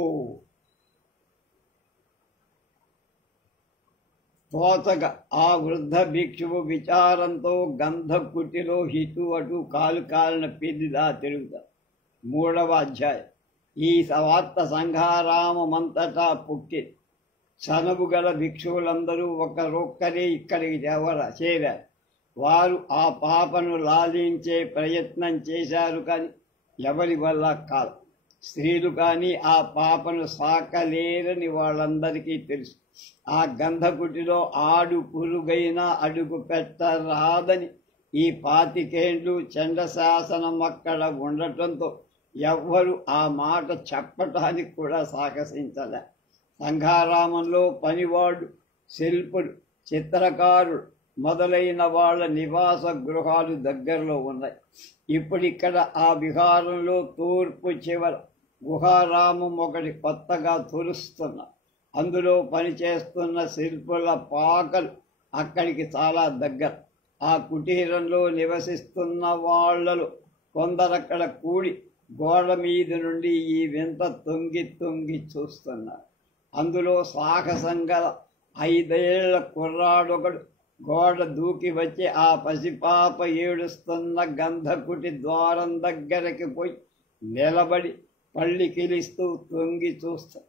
తోచగా ఆ వృద్ధ భిక్షువు విచారంతో గంధకుటిలో ఇటు అటు కాలు కాలిన పిల్లిలా తిరుగుతారు. 3వ అధ్యాయం. ఈ వార్త సంఘారామమంతటా పుట్టింది. చనువు గల భిక్షువులందరూ ఒకరొక్కరే ఇక్కడికి చేరారు. వారు ఆ పాపను లాలించే ప్రయత్నం చేశారు, కానీ ఎవరి వల్ల కాదు. స్త్రీలు కానీ ఆ పాపను సాకలేరని వాళ్ళందరికీ తెలుసు. ఆ గంధకుటిలో ఆడు పురుగైనా అడుగు పెట్టరాదని ఈ 25 చండశాసనం అక్కడ ఉండటంతో ఎవ్వరు ఆ మాట చెప్పటానికి కూడా సాహసించలే. సంఘారామంలో పనివాడు, శిల్పుడు, చిత్రకారుడు మొదలైన వాళ్ళ నివాస గృహాలు దగ్గరలో ఉన్నాయి. ఇప్పుడిక్కడ ఆ విహారంలో తూర్పు చివర గుహారామం ఒకటి కొత్తగా తులుస్తున్నా. అందులో పనిచేస్తున్న శిల్పుల పాకలు అక్కడికి చాలా దగ్గర. ఆ కుటీరంలో నివసిస్తున్న వాళ్లలో కొందరక్కడ కూడి గోడ మీద నుండి ఈ వింత తొంగి తొంగి చూస్తున్నారు. అందులో సాహసంగా 5 ఏళ్ల కుర్రాడొకడు గోడ దూకి వచ్చి ఆ పసిపాప ఏడుస్తున్న గంధకుటి ద్వారం దగ్గరికి పోయి నిలబడి పళ్ళికిలిస్తూ తొంగి చూస్తా.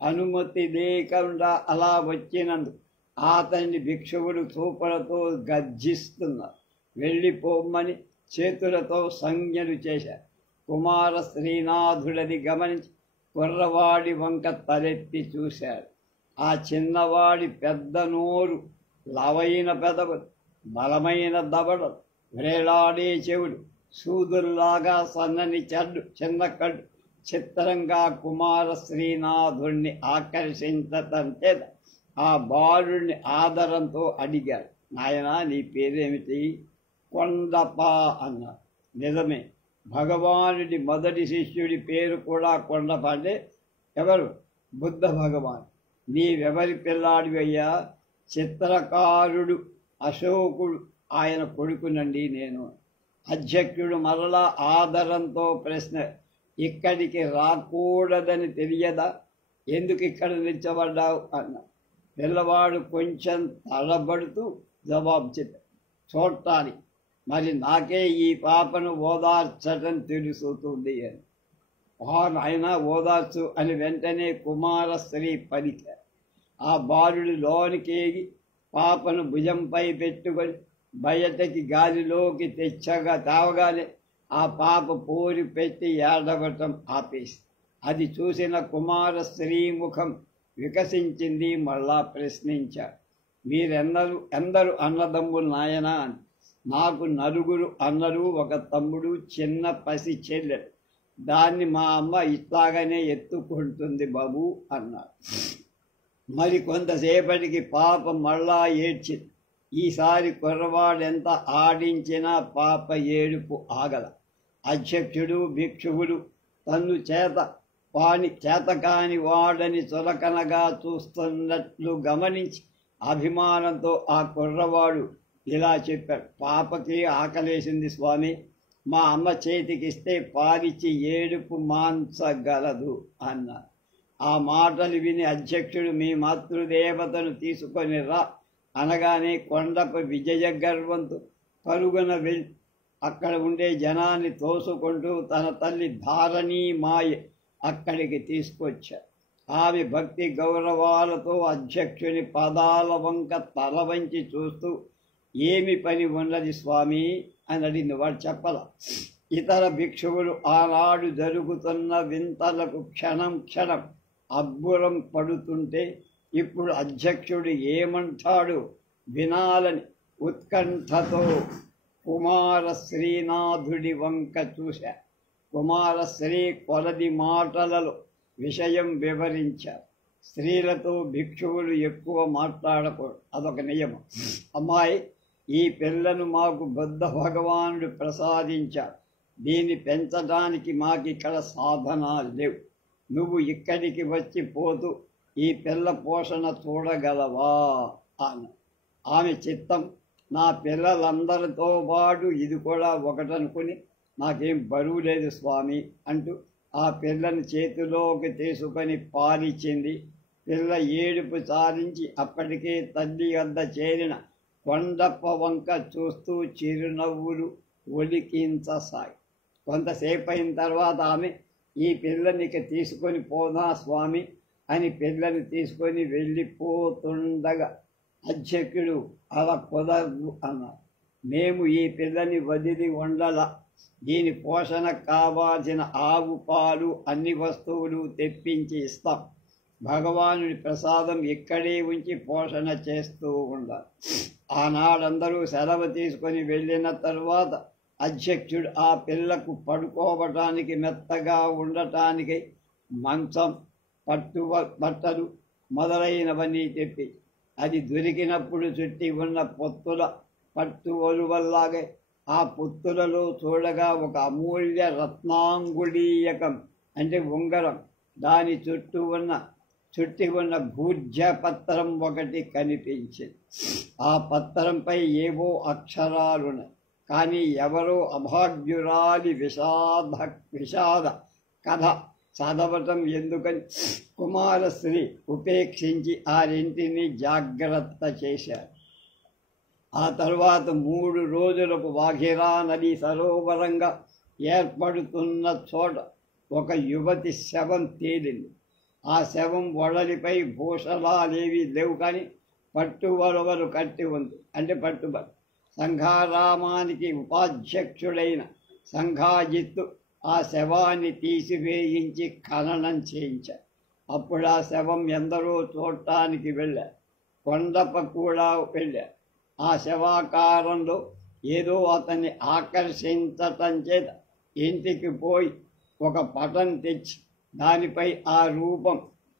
అనుమతి లేకుండా అలా వచ్చినందుకు అతన్ని భిక్షువులు చూపులతో గర్జిస్తున్నారు. వెళ్ళిపోమ్మని చేతులతో సంజ్ఞలు చేశారు. కుమార శ్రీనాథుడది గమనించి కుర్రవాడి వంక తలెత్తి చూశాడు. ఆ చిన్నవాడి పెద్ద నోరు, లవైన పెదవులు, బలమైన దవడలు, వేలాడే చెవులు, సూదుల్లాగా సన్నని చిన్న కళ్ళు చిత్రంగా కుమార శ్రీనాథుణ్ణి ఆకర్షించటం చేత ఆ బాలుడిని ఆదరంతో అడిగాడు. నాయనా, నీ పేరేమిటి? కొండప అన్నాడు. నిజమే, భగవానుడి మొదటి శిష్యుడి పేరు కూడా కొండప. అంటే ఎవరు? బుద్ధ భగవాన్. నీవెవరి పిల్లాడివయ్యా? చిత్రకారుడు అశోకుడు ఆయన కొడుకునండి నేను. అధ్యక్షుడు మరలా ఆదరంతో ప్రశ్న, ఇక్కడికి రాకూడదని తెలియదా? ఎందుకు ఇక్కడ నిల్చబడ్డావు అన్నా. పిల్లవాడు కొంచెం తడబడుతూ జవాబు చెప్పాడు, చూడటానికి. మరి నాకే ఈ పాపను ఓదార్చటం తెలుసుతుంది అని. ఆయన ఓదార్చు అని వెంటనే కుమారశ్రీ పలికారు. ఆ బాలుడి లోనికి పాపను భుజంపై పెట్టుకొని బయటకి గాలిలోకి తేవగానే ఆ పాప పోరి పెట్టి ఏడవటం ఆపేసి అది చూసిన కుమారశ్రీ ముఖం వికసించింది. మళ్ళా ప్రశ్నించాడు, ఎందరు అన్నదమ్ములు నాయనా అని. నాకు 4 అన్నలు, 1 తమ్ముడు, చిన్న పసి చెల్లెలు. దాన్ని మా అమ్మ ఇట్లాగానే ఎత్తుకుంటుంది బాబు అన్నాడు. మరి కొంతసేపటికి పాప మళ్ళా ఏడ్చింది. ఈసారి కుర్రవాడెంత ఆడించినా పాప ఏడుపు ఆగల. అధ్యక్షుడు, భిక్షువులు తన్ను చేతకాని వాడని చులకనగా చూస్తున్నట్లు గమనించి అభిమానంతో ఆ కుర్రవాడు ఇలా చెప్పాడు, పాపకి ఆకలేసింది స్వామి, మా అమ్మ చేతికిస్తే పాలిచ్చి ఏడుపు మాన్సగలదు అన్నారు. ఆ మాటలు విని అధ్యక్షుడు, మీ మాతృదేవతను తీసుకొని రా అనగానే కొండపై విజయ గర్వంతో పరుగున వెళ్ళి అక్కడ ఉండే జనాన్ని తోసుకుంటూ తన తల్లి ధారణీ మాయ అక్కడికి తీసుకొచ్చారు. ఆమె భక్తి గౌరవాలతో అధ్యక్షుని పాదాల వంక తల వంచి చూస్తూ, ఏమి పని ఉన్నది స్వామి అని అడిగింది. వాడు చెప్పల. ఇతర భిక్షువులు ఆనాడు జరుగుతున్న వింతలకు క్షణం క్షణం అబ్బురం పడుతుంటే ఇప్పుడు అధ్యక్షుడు ఏమంటాడు వినాలని ఉత్కంఠతో కుమార శ్రీనాథుడి వంక చూశా. కుమారశ్రీ కొలది మాటలలో విషయం వివరించారు. స్త్రీలతో భిక్షువులు ఎక్కువ మాట్లాడకూడదు, అదొక నియమం. అమ్మాయి, ఈ పిల్లను మాకు బుద్ధ భగవానుడు ప్రసాదించాడు. దీన్ని పెంచడానికి మాకిక్కడ సాధనాలు లేవు. నువ్వు ఇక్కడికి వచ్చి పోతూ ఈ పిల్ల పోషణ చూడగలవా అన్న. ఆమె చిత్తం నా పిల్లలందరితో పాటు ఇది కూడా ఒకటనుకుని నాకేం బరువు లేదు స్వామి అంటూ ఆ పిల్లని చేతిలోకి తీసుకొని పాలిచ్చింది. పిల్ల ఏడుపు సారించి అప్పటికే తల్లి వద్ద చేరిన కొండప్ప వంక చూస్తూ చిరునవ్వులు ఒలికించసాగి. కొంతసేపు అయిన తర్వాత ఆమె, ఈ పిల్లనికి తీసుకొని పోదా స్వామి అని పిల్లని తీసుకొని వెళ్ళిపోతుండగా అధ్యక్షుడు అలా కుదరదు అన్నారు. మేము ఈ పిల్లని వదిలి ఉండల. దీని పోషణకు కావాల్సిన ఆవు పాలు అన్ని వస్తువులు తెప్పించి ఇస్తాం. భగవానుడి ప్రసాదం ఇక్కడే ఉంచి పోషణ చేస్తూ ఉండాలి. ఆనాడందరూ సెలవు తీసుకొని వెళ్ళిన తరువాత అధ్యక్షుడు ఆ పిల్లకు పడుకోవటానికి మెత్తగా ఉండటానికి మంచం, బట్టలు మొదలైనవన్నీ తెప్పి అది దొరికినప్పుడు చుట్టి ఉన్న పొత్తుల పట్టువలువల్లాగే ఆ పొత్తులలో చూడగా ఒక అమూల్య రత్నాంగుళీయకం అంటే ఉంగరం, దాని చుట్టి ఉన్న భూజ్యపత్రం ఒకటి కనిపించింది. ఆ పత్రంపై ఏవో అక్షరాలున్నాయి. కానీ ఎవరో అభాగ్యురాలి విషాద కథ చదవటం ఎందుకని కుమారశ్రీ ఉపేక్షించి ఆ రెంటిని జాగ్రత్త చేశారు. ఆ తరువాత 3 రోజులకు వాఘిరా నది సరోవరంగా ఏర్పడుతున్న చోట ఒక యువతి శవం తేలింది. ఆ శవం వడలిపై భూషణాలేవి లేవు, కానీ పట్టువలవలు కట్టి ఉంది, అంటే పట్టుబడి. సంఘారామానికి ఉపాధ్యక్షుడైన సంఘాజిత్తు ఆ శవాన్ని తీసివేయించి ఖననం చేయించారు. అప్పుడు ఆ శవం ఎందరో చూడటానికి వెళ్ళారు. కొండప్ప కూడా వెళ్ళారు. ఆ శవాకారంలో ఏదో అతన్ని ఆకర్షించటం చేత ఇంటికి పోయి ఒక పటం తెచ్చి దానిపై ఆ రూపం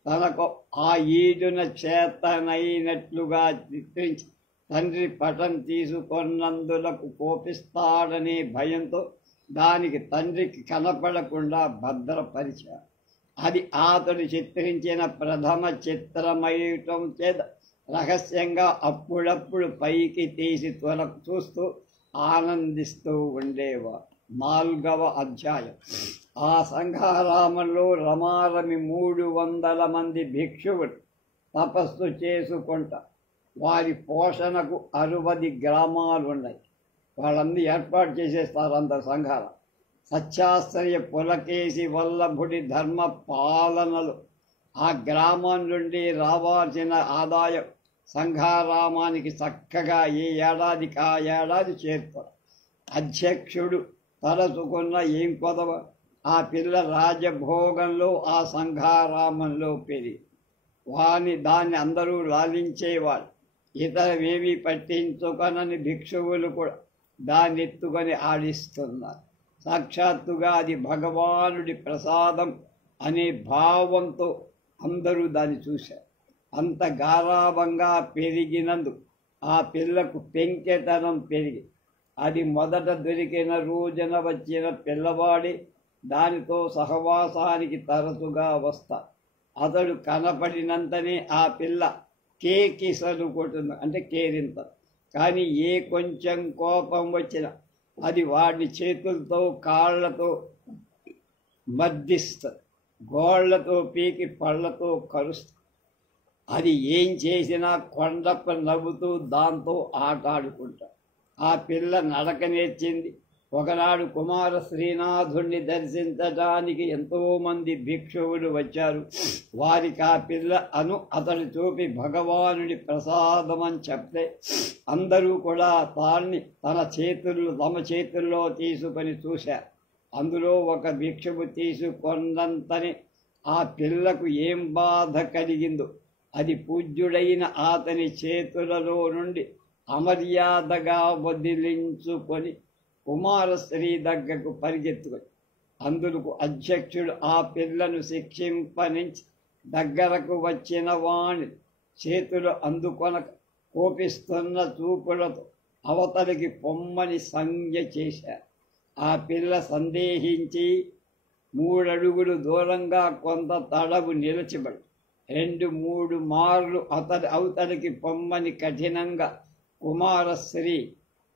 తనకు ఆ ఈడున చేతనైనట్లుగా చిత్రించి తండ్రి పటం తీసుకొన్నందులకు కోపిస్తాడనే భయంతో దానికి తండ్రికి కనపడకుండా భద్రపరిచారు. అది అతడు చిత్రించిన ప్రథమ చిత్రమయటం చేత రహస్యంగా అప్పుడప్పుడు పైకి తీసి చూస్తూ ఆనందిస్తూ ఉండేవారు. 4వ అధ్యాయం. ఆ సంఘారామంలో రమారమి 300 మంది భిక్షువులు తపస్సు చేసుకుంటా. వారి పోషణకు 60 గ్రామాలున్నాయి. వాళ్ళందరూ ఏర్పాటు చేసేస్తారు అంత సంఘాలు. సత్యాశ్రయ పులకేసి వల్లభుడి ధర్మ పాలనలు ఆ గ్రామం నుండి రావాల్సిన ఆదాయం సంఘారామానికి చక్కగా ఏ ఏడాదికి ఆ ఏడాది చేరుతారు. అధ్యక్షుడు తలచుకున్న ఏం కొదవ, ఆ పిల్ల రాజభోగంలో ఆ సంఘారామంలో పెరిగి దాన్ని అందరూ లాలించేవారు. ఇతరమేమీ పట్టించుకొనని భిక్షువులు కూడా దాన్ని ఎత్తుకొని ఆడిస్తున్నారు. సాక్షాత్తుగా అది భగవానుడి ప్రసాదం అనే భావంతో అందరూ దాన్ని చూశారు. అంత గారాభంగా పెరిగినందు ఆ పిల్లకు పెంకెతనం పెరిగి అది మొదట దొరికిన రోజున వచ్చిన పిల్లవాడి దానితో సహవాసానికి తరచుగా వస్తారు. అతడు కనపడినంతనే ఆ పిల్ల కేకిసలు కొట్టింది, అంటే కేరింత. కానీ ఏ కొంచెం కోపం వచ్చినా అది వాడిని చేతులతో కాళ్లతో మర్దిస్తుంది, గోళ్లతో పీకి పళ్ళతో కరుస్తుంది. అది ఏం చేసినా కొండప్ప నవ్వుతూ దాంతో ఆటాడుకుంటాడు. ఆ పిల్ల నడక నేర్చింది. ఒకనాడు కుమార శ్రీనాథుణ్ణి దర్శించడానికి ఎంతోమంది భిక్షువులు వచ్చారు. వారికి ఆ పిల్ల అతడు చూపి భగవానుడి ప్రసాదమని చెప్తే అందరూ కూడా తమ చేతుల్లో తీసుకొని చూశారు. అందులో ఒక భిక్షము తీసుకొన్నంతనే ఆ పిల్లకు ఏం బాధ కలిగిందో అది పూజ్యుడైన అతని చేతులలో నుండి అమర్యాదగా వదిలించుకొని కుమారశ్రీ దగ్గరకు పరిగెత్తుకొని అందుకు అధ్యక్షుడు ఆ పిల్లను శిక్షింపనించి దగ్గరకు వచ్చిన వాణి చేతులు అందుకొనక కోపిస్తున్న చూపులతో అవతలికి పొమ్మని సంజ్ఞ చేశారు. ఆ పిల్ల సందేహించి 3 అడుగులు దూరంగా కొంత తడవు నిలిచిబడి 2-3 మార్లు అవతలికి పొమ్మని కఠినంగా కుమారశ్రీ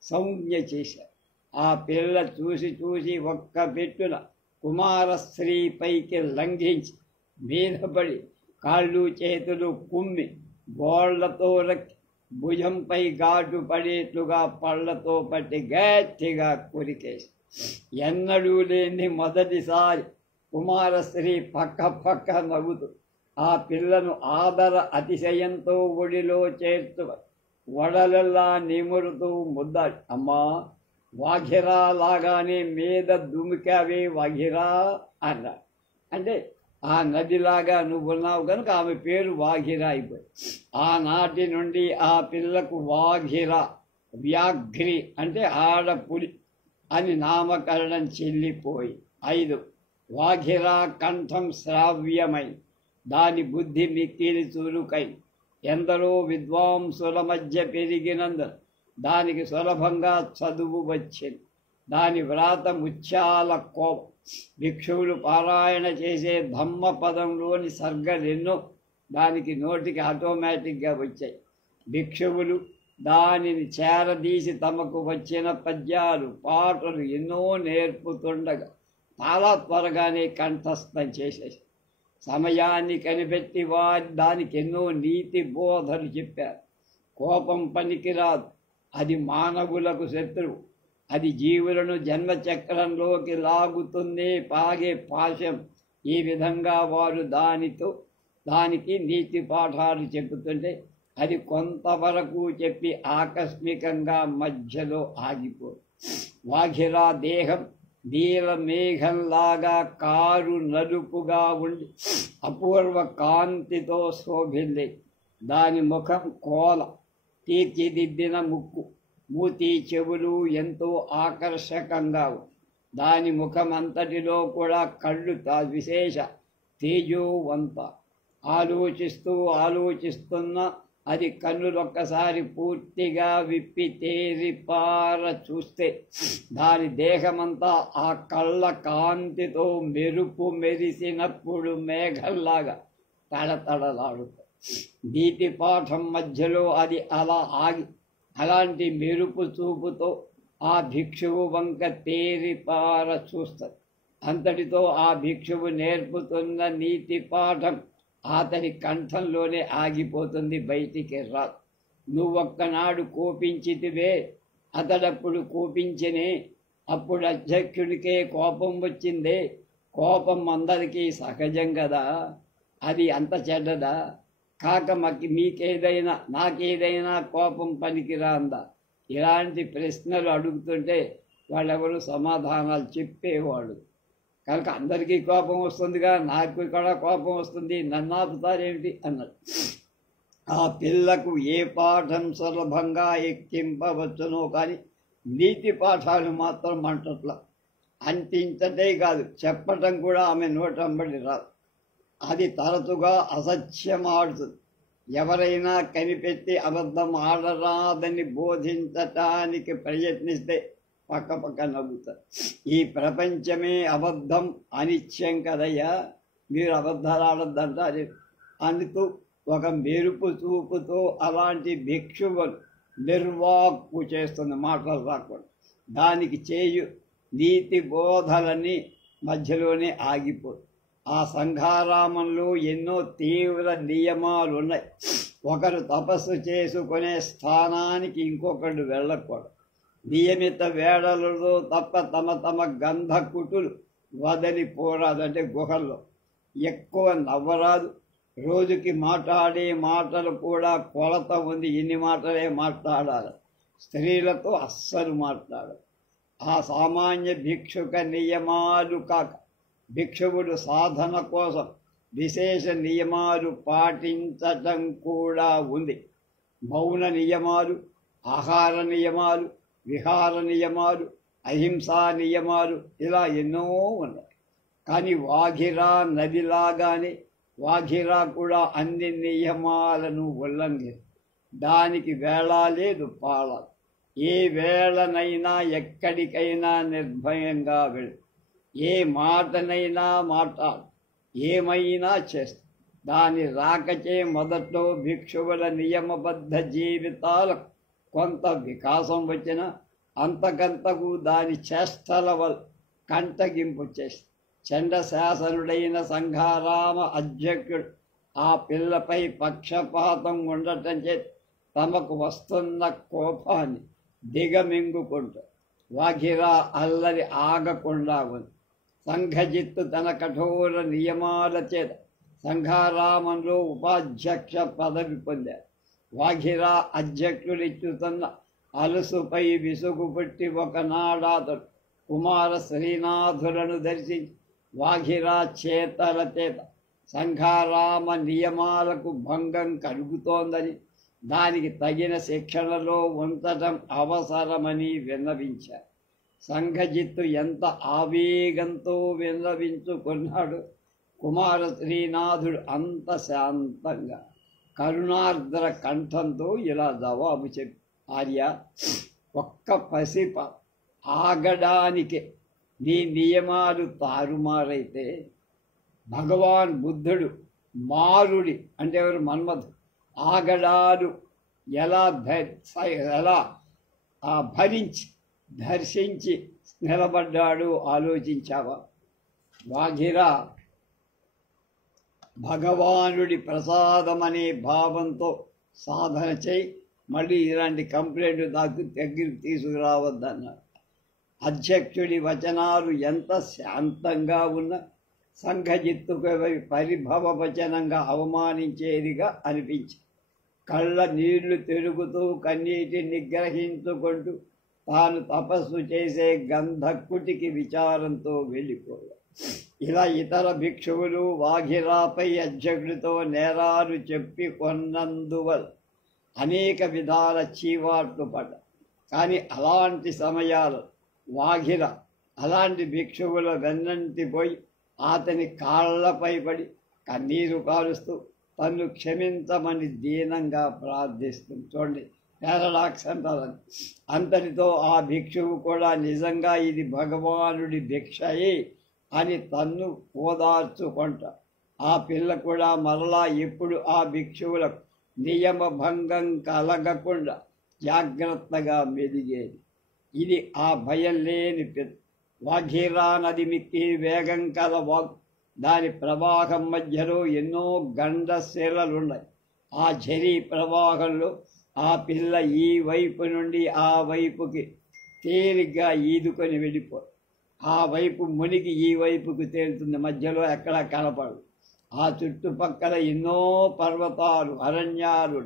సంజ్ఞ చేశారు. ఆ పిల్ల చూసి ఒక్క పెట్టున కుమారశ్రీ పైకి లంఘించి మీదపడి కాళ్ళు చేతులు కుమ్మి గోళ్లతో రక్కి భుజంపై ఘాటు పడేట్లుగా పళ్లతో పట్టి గట్టిగా కొరికేసి ఎన్నడూ లేని మొదటిసారి కుమారశ్రీ పక్క నవ్వుతూ ఆ పిల్లను ఆదర అతిశయంతో ఒడిలో చేర్చు వడలల్లా నిమురుతూ ముద్దాడు. అమ్మా, వాఘిరా లాగానే మీద దుమికావే వాఘిరా అన్నాడు. అంటే ఆ నదిలాగా నువ్వున్నావు కనుక ఆమె పేరు వాఘిరా అయిపోయి ఆనాటి నుండి ఆ పిల్లకు వాఘిరా వ్యాఘ్రి అంటే ఆడపులి అని నామకరణం చెల్లిపోయి 5 వాఘిరా కంఠం శ్రావ్యమై దాని బుద్ధి మిక్కిలి చురుకై ఎందరో విద్వాంసుల మధ్య పెరిగినందున దానికి సులభంగా చదువు వచ్చింది. దాని వ్రాత ముత్యాల కోపం భిక్షువులు పారాయణ చేసే ధమ్మ పదంలోని సర్గలెన్నో దానికి నోటికి ఆటోమేటిక్గా వచ్చాయి. భిక్షువులు దానిని చేరదీసి తమకు వచ్చిన పద్యాలు పాటలు ఎన్నో నేర్పుతుండగా చాలా త్వరగానే కంఠస్థం చేసేసి సమయాన్ని కనిపెట్టి వారి దానికి ఎన్నో నీతి బోధలు చెప్పారు. కోపం పనికిరాదు, అది మానవులకు శత్రువు, అది జీవులను జన్మచక్రంలోకి లాగుతుంది, పాగే పాశం. ఈ విధంగా వారు దానికి నీతి పాఠాలు చెబుతుంటే అది కొంతవరకు చెప్పి ఆకస్మికంగా మధ్యలో ఆగిపోదు. వాఘిరా దేహం నీల మేఘంలాగా కారు నలుపుగా ఉండి అపూర్వ కాంతితో శోభిల్లి. దాని ముఖం కోల, తీర్చిదిద్దిన ముక్కు, మూతి, చెవులు ఎంతో ఆకర్షకంగా దాని ముఖం అంతటిలో కూడా కళ్ళు విశేష తేజోవంత. ఆలోచిస్తున్న అది కన్నులొక్కసారి పూర్తిగా విప్పి తేరిపార చూస్తే దాని దేహమంతా ఆ కళ్ళ కాంతితో మెరుపు మెరిసినప్పుడు మేఘల్లాగా తడతడలాడుతుంది. నీతి పాఠం మధ్యలో అది అలా ఆగి అలాంటి మెరుపు చూపుతో ఆ భిక్షువు వంక తేరిపార చూస్తుంది. అంతటితో ఆ భిక్షువు నేర్పుతున్న నీతి పాఠం అతని కంఠంలోనే ఆగిపోతుంది, బయటికి రాదు. నువ్వొక్కనాడు కోపించితివే, అతడప్పుడు కోపించనే, అప్పుడు అధ్యక్షుడికే కోపం వచ్చిందే. కోపం అందరికీ సహజం కదా, అది అంత చెడ్డదా? కాక నాకేదైనా కోపం పనికిరా అందా? ఇలాంటి ప్రశ్నలు అడుగుతుంటే వాళ్ళెవరు సమాధానాలు చెప్పేవాడు. కనుక అందరికీ కోపం వస్తుందిగా, నాకు కూడా కోపం వస్తుంది, నన్ను ఆపుతారేమిటి అన్నాడు. ఆ పిల్లకు ఏ పాఠం సులభంగా ఎక్కింపవచ్చునో కానీ నీతి పాఠాలు మాత్రం అంటట్లా. అంటించటే కాదు, చెప్పటం కూడా ఆమె నోటంబడి రాదు. అది తరచుగా అసత్యమాడుతుంది. ఎవరైనా కనిపెట్టి అబద్ధం ఆడరాదని బోధించటానికి ప్రయత్నిస్తే పక్క నవ్వుతారు. ఈ ప్రపంచమే అబద్ధం అనిత్యం కదయ్యా, మీరు అబద్ధాలు ఆడొద్దంటారు అందుకు ఒక మెరుపు చూపుతో అలాంటి భిక్షువులు నిర్వాక్కు చేస్తున్న మాటలు రాకూడదు. దానికి చేయు నీతి బోధలని మధ్యలోనే ఆగిపోదు. ఆ సంఘారామంలో ఎన్నో తీవ్ర నియమాలు ఉన్నాయి. ఒకరు తపస్సు చేసుకునే స్థానానికి ఇంకొకరు వెళ్ళకూడదు. నియమిత వేళలలో తప్ప తమ గంధకుటులు వదిలిపోరాదు. అంటే గుహల్లో ఎక్కువ నవ్వరాదు. రోజుకి మాట్లాడే మాటలు కూడా కొలత ఉంది, ఇన్ని మాటలే మాట్లాడాలి. స్త్రీలతో అస్సలు మాట్లాడాలి. ఆ సామాన్య భిక్షుక నియమాలు కాక భిక్షువుడు సాధన కోసం విశేష నియమాలు పాటించటం కూడా ఉంది. మౌన నియమాలు, ఆహార నియమాలు, విహార నియమాలు, అహింసా నియమాలు, ఇలా ఎన్నో ఉన్నాయి. కానీ వాఘిరా నదిలాగానే వాఘిరా కూడా అన్ని నియమాలను ఉల్లంఘించింది. దానికి వేళ లేదు, పాళ. ఏ వేళనైనా ఎక్కడికైనా నిర్భయంగా వెళ్ళు, ఏ మాటనైనా మాట్లాడు, ఏమైనా చేస్తా. దాని రాకచే మొదట్లో భిక్షువుల నియమబద్ధ జీవితాలకు కొంత వికాసం వచ్చిన అంతకంతకు దాని చేష్టల వల్ల కంటగింపు చేసి చండశాసనుడైన సంఘారామ అధ్యక్షుడు ఆ పిల్లపై పక్షపాతం ఉండటం చేత తమకు వస్తున్న కోపాన్ని దిగమింగుకుంటూ వాఘిరా అల్లరి ఆగకుండా ఉంది. సంఘజిత్తు తన కఠోర నియమాల చేత సంఘారామంలో ఉపాధ్యక్ష పదవి పొందారు. వాఘిరా అధ్యక్షుడిచ్చుతున్న అలుసుపై విసుగు పుట్టి ఒకనాడాతడు కుమార శ్రీనాథులను దర్శించి వాఘిరా చేతల చేత సంఘారామ నియమాలకు భంగం కలుగుతోందని, దానికి తగిన శిక్షణలో ఉంచటం అవసరమని విన్నవించారు. సంఘజిత్తు ఎంత ఆవేగంతో విన్నవించుకున్నాడు. కుమార శ్రీనాథుడు అంత శాంతంగా కరుణార్ద్ర కంఠంతో ఇలా జవాబు చెప్పి, ఆర్య, ఒక్క పసిప ఆగడానికి నీ నియమాలు తారుమారైతే భగవాన్ బుద్ధుడు మారుడి అంటే ఎవరు మన్మధుడు ఆగడాలు ఎలా భరించి దర్శించి నిలబడ్డాడు ఆలోచించావా? వాఘిరా భగవానుడి ప్రసాదమనే భావంతో సాధన చేయి, మళ్ళీ ఇలాంటి కంప్లైంట్ నాకు దగ్గరికి తీసుకురావద్దన్నారు. అధ్యక్షుడి వచనాలు ఎంత శాంతంగా ఉన్న సంఘజిత్తుకు పరిభవవచనంగా అవమానించేదిగా అనిపించి కళ్ళ నీళ్లు తిరుగుతూ కన్నీటిని నిగ్రహించుకుంటూ తాను తపస్సు చేసే గంధక్కుటికి విచారంతో వెళ్ళిపోయాడు. ఇలా ఇతర భిక్షువులు వాఘిరాపై అధ్యక్షుడితో నేరాలు చెప్పి కొన్నందువల్ల అనేక విధాల చీవాట్లు పడ్డ. కానీ అలాంటి సమయాలు వాఘిర అలాంటి భిక్షువుల వెన్నంటిపోయి అతని కాళ్లపై పడి కన్నీరు కారుస్తూ తన్ను క్షమించమని దీనంగా ప్రార్థిస్తుంది. చూడండి, పారాడాక్స్ అంటారని. అంతటితో ఆ భిక్షువు కూడా నిజంగా ఇది భగవానుడి భిక్షయే అని తన్ను ఓదార్చుకుంట. ఆ పిల్ల కూడా మరలా ఎప్పుడు ఆ భిక్షువులకు నియమ భంగం కలగకుండా జాగ్రత్తగా మెదిగేది. ఇది ఆ భయం లేని పిల్ల. వాఘీరా నది మిక్కి వేగం కల వాగు, దాని ప్రవాహం మధ్యలో ఎన్నో గండశిలలున్నాయి. ఆ ఝరీ ప్రవాహంలో ఆ పిల్ల ఈ వైపు నుండి ఆ వైపుకి తేలిగ్గా ఈదుకొని వెళ్ళిపో. ఆ వైపు మునిగి ఈ వైపుకు తేలుతుంది, మధ్యలో ఎక్కడ కనపడదు. ఆ చుట్టుపక్కల ఎన్నో పర్వతాలు, అరణ్యాలు,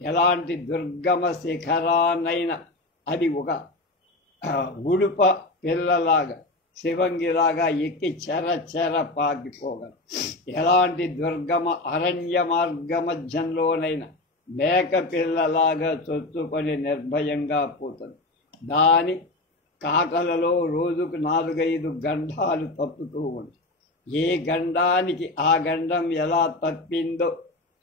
ఎలాంటి దుర్గమ శిఖరాన్నైనా అది ఒక ఉడుప పిల్లలాగా శివంగిలాగా ఎక్కి చెర పాకిపోగలరు. ఎలాంటి దుర్గమ అరణ్య మార్గ మధ్యంలోనైనా మేక పిల్లలాగా చొచ్చుకొని నిర్భయంగా పోతుంది. దాని కాటలలో రోజుకు 4-5 గండాలు తప్పుతూ ఉంటాయి. ఏ గండానికి ఆ గండం ఎలా తప్పిందో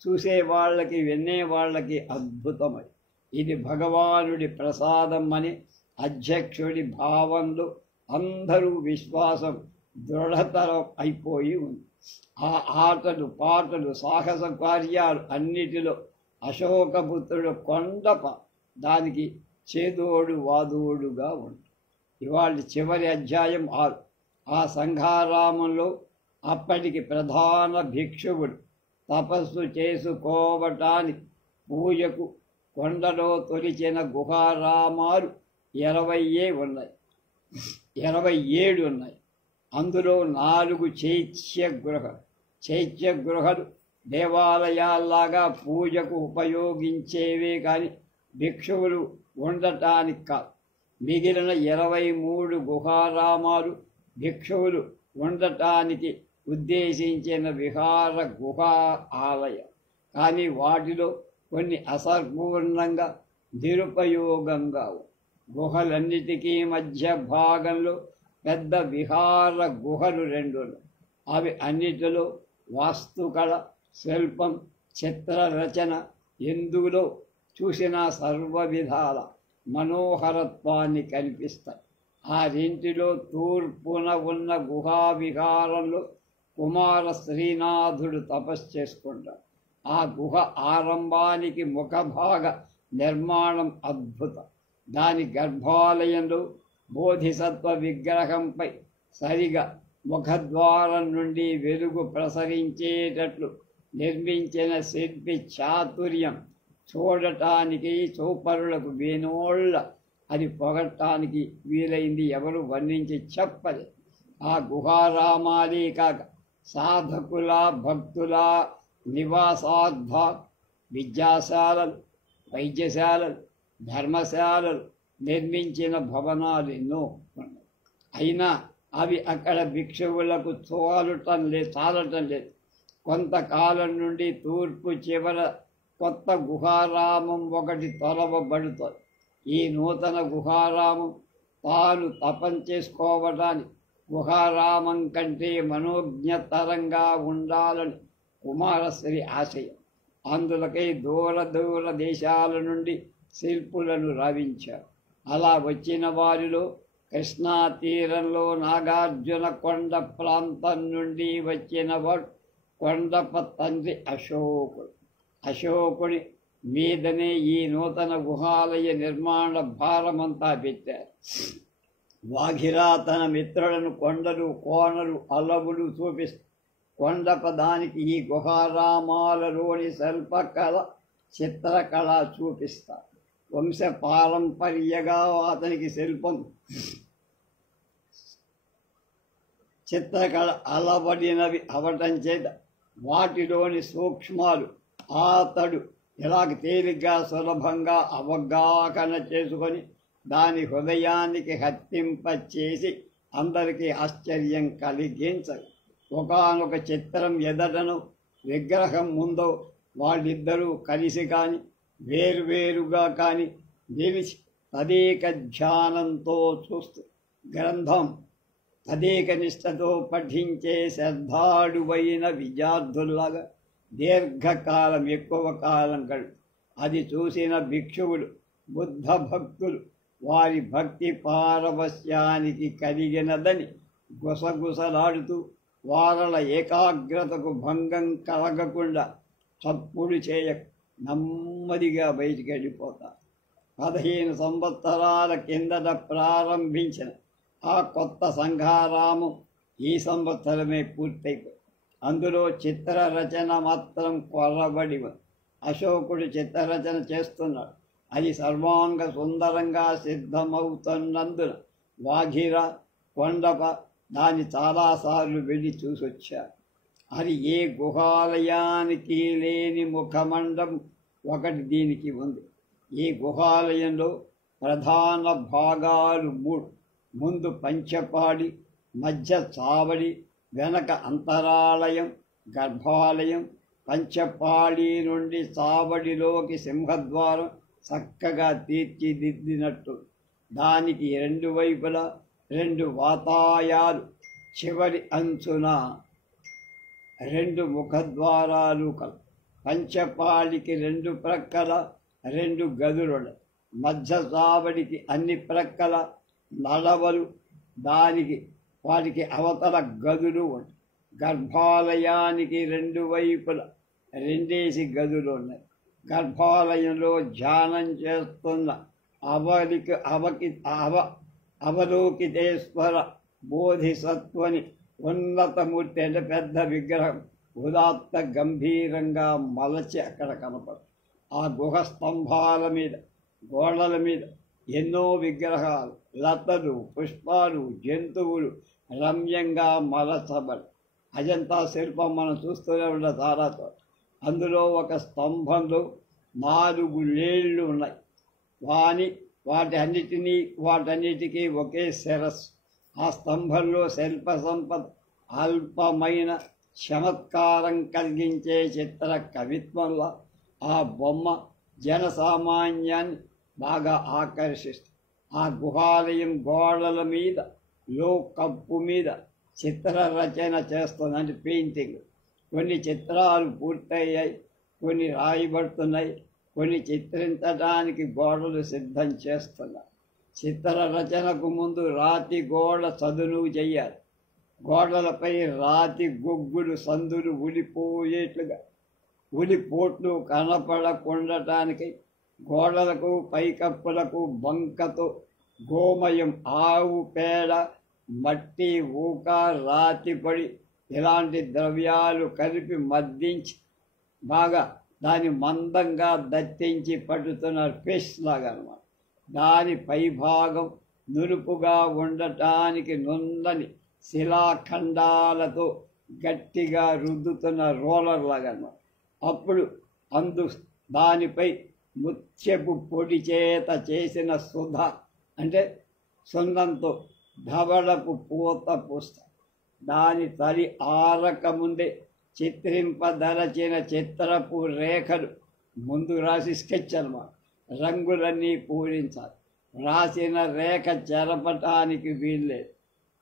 చూసే వాళ్ళకి వినేవాళ్ళకి అద్భుతమై ఇది భగవానుడి ప్రసాదం అని అధ్యక్షుడి భావంలో అందరూ విశ్వాసం దృఢతరం అయిపోయి ఉంది. ఆ ఆటలు పాటలు సాహస కార్యాలు అన్నిటిలో అశోకపుత్రుడు కొండప దానికి చేదోడు వాదోడుగా ఉంది. ఇవాళ చివరి అధ్యాయం 6. ఆ సంఘారామంలో అప్పటికి ప్రధాన భిక్షువుడు తపస్సు చేసుకోవటానికి పూజకు కొండలో తొలిచిన గుహారామాలు 20 ఉన్నాయి, 27 ఉన్నాయి. అందులో 4 చైత్యగృహాలు దేవాలయాల్లాగా పూజకు ఉపయోగించేవే కానీ భిక్షువులు ఉండటానికి కాదు. మిగిలిన 23 గుహారామాలు భిక్షువులు ఉండటానికి ఉద్దేశించిన విహార గుహా ఆలయం. కానీ వాటిలో కొన్ని అసంపూర్ణంగా నిరుపయోగంగా గుహలన్నిటికీ మధ్య భాగంలో పెద్ద విహార గుహలు 2. అవి అన్నిటిలో వాస్తుకళ, శిల్పం, చిత్రరచన ఎందులో చూసినా సర్వ విధాల మనోహరత్వాన్ని కల్పిస్తాయి. ఆ రెంటిలో తూర్పున ఉన్న గుహావిహారంలో కుమార శ్రీనాథుడు తపస్సు చేసుకుంటాడు. ఆ గుహ ఆరంభానికి ముఖభాగ నిర్మాణం అద్భుతం. దాని గర్భాలయంలో బోధిసత్వ విగ్రహంపై సరిగా ముఖద్వారం నుండి వెలుగు ప్రసరించేటట్లు నిర్మించిన శిల్పి చాతుర్యం చూడటానికి చూపరులకు వేనోళ్ళ అది పొగటానికి వీలైంది. ఎవరు వర్ణించి చెప్పలేదు. ఆ గుహారామాలే కాక సాధకుల భక్తుల నివాసార్థ విద్యాశాలలు, వైద్యశాలలు, ధర్మశాలలు నిర్మించిన భవనాలు ఎన్నో ఉన్నాయి. అయినా అవి అక్కడ భిక్షువులకు చాలటం లేదు. కొంతకాలం నుండి తూర్పు చివర కొత్త గుహారామం ఒకటి తొలవబడుతుంది. ఈ నూతన గుహారామం తాను తపం చేసుకోవడానికి గుహారామం కంటే మనోజ్ఞతరంగా ఉండాలని కుమారశ్రీ ఆశయం. అందులకై దూర దేశాల నుండి శిల్పులను రవించారు. అలా వచ్చిన వారిలో కృష్ణా తీరంలో నాగార్జున కొండ ప్రాంతం నుండి వచ్చిన వాడు కొండప తండ్రి అశోకుడు. అశోకుడి మీదనే ఈ నూతన గుహాలయ నిర్మాణ భారమంతా పెట్టారు. వాఘిరా తన మిత్రులను కొండలు, కోనలు, అలవులు చూపిస్తారు. కొండప దానికి ఈ గుహారామాలలోని శిల్పకళ, చిత్రకళ చూపిస్తారు. వంశ పారంపర్యగా అతనికి శిల్పం, చిత్రకళ అలవడినవి అవటం చేత వాటిలోని సూక్ష్మాలు అతడు ఇలాగ తేలిగ్గా సులభంగా అవగాహన చేసుకొని దాని హృదయానికి హత్తింపచేసి అందరికీ ఆశ్చర్యం కలిగించదు. ఒకానొక చిత్రం ఎదటను విగ్రహం ముందో వాళ్ళిద్దరూ కలిసి కానీ వేరువేరుగా కానీ నిలిచి తదేక ధ్యానంతో చూస్తూ గ్రంథం తదేక నిష్టతో పఠించే శ్రద్ధాడువైన విద్యార్థుల్లాగా దీర్ఘకాలం ఎక్కువ కాలం గడు. అది చూసిన భిక్షువులు, బుద్ధ భక్తులు వారి భక్తి పారవశ్యానికి కలిగినదని గుసగుసలాడుతూ వారల ఏకాగ్రతకు భంగం కలగకుండా చప్పుడు చేయక నెమ్మదిగా బయటికి వెళ్ళిపోతారు. 15 సంవత్సరాల కిందట ప్రారంభించిన ఆ కొత్త సంఘారామం ఈ సంవత్సరమే పూర్తయిపోయింది. అందులో చిత్రరచన మాత్రం కొరబడి ఉంది. అశోకుడు చిత్రరచన చేస్తున్నాడు. అది సర్వాంగ సుందరంగా సిద్ధమవుతున్నందున వాఘిర, కొండప దాన్ని చాలాసార్లు వెళ్ళి చూసొచ్చారు. అది ఏ గుహాలయానికి లేని ముఖమండం ఒకటి దీనికి ఉంది. ఈ గుహాలయంలో ప్రధాన భాగాలు 3. ముందు పంచపాడి, మధ్య చావడి, వెనక అంతరాలయం, గర్భాలయం. పంచపాడి నుండి చావడిలోకి సింహద్వారం చక్కగా తీర్చిదిద్దినట్టు. దానికి 2 వైపులా 2 వాతాయాలు, చివరి అంచున 2 ముఖద్వారాలు కలవు. పంచపాడికి 2 ప్రక్కల 2 గదులు. మధ్య చావడికి అన్ని ప్రక్కల నడవలు, వాటికి అవతల గదులు ఉంటాయి. గర్భాలయానికి 2 వైపుల 2 గదులు ఉన్నాయి. గర్భాలయంలో ధ్యానం చేస్తున్న అవలోకితేశ్వర బోధిసత్వని ఉన్నతమూర్తి అంటే పెద్ద విగ్రహం ఉదాత్త గంభీరంగా మలచి అక్కడ కనపడు. ఆ గుహ స్తంభాల మీద, గోడల మీద ఎన్నో విగ్రహాలు, లతలు, పుష్పాలు, జంతువులు రమ్యంగా మలచబడి. అజంతా శిల్పం మనం చూస్తూనే ఉన్న చాలా అందులో ఒక స్తంభంలో 4 లేళ్ళు ఉన్నాయి. వాని వాటన్నిటికీ ఒకే శిరస్సు. ఆ స్తంభంలో శిల్ప సంపద అల్పమైన చమత్కారం కలిగించే చిత్ర కవిత్వంలో ఆ బొమ్మ జనసామాన్యాన్ని బాగా ఆకర్షిస్తుంది. ఆ గుహాలయం గోడల మీద కప్పు మీద చిత్ర రచన చేస్తుంది, అంటే పెయింటింగ్. కొన్ని చిత్రాలు పూర్తయ్యాయి, కొన్ని రాయబడుతున్నాయి, కొన్ని చిత్రించడానికి గోడలు సిద్ధం చేస్తున్నారు. చిత్ర రచనకు ముందు రాతి గోడ చదును చెయ్యాలి. గోడలపై రాతి గొగ్గులు సందులు ఉలిపోయేట్లుగా ఉలిపోట్లు కనపడకుండటానికి గోడలకు పైకప్పులకు బంకతో గోమయం, ఆవు పేడ, మట్టి, ఊక, రాతి పొడి ఇలాంటి ద్రవ్యాలు కలిపి మద్దించి బాగా దాన్ని మందంగా దట్టించి పట్టుతున్నారు, పేస్ట్ లాగా అన్నమాట. దాని పైభాగం నునుపుగా ఉండటానికి నున్నని శిలాఖండాలతో గట్టిగా రుద్దుతున్న రోలర్ లాగా అన్నమాట. అప్పుడు దానిపై ముత్యపు పొడి చేత చేసిన సుధ, అంటే సున్నంతో ధవళపు పూత పూస్తారు. దాని తలి ఆరకముందే చిత్రింపదలచిన చిత్రపు రేఖలు ముందు రాసి స్కెచ్ అన్నమాట. రంగులన్నీ పూరించాలి. రాసిన రేఖ చెరపటానికి వీల్లేదు.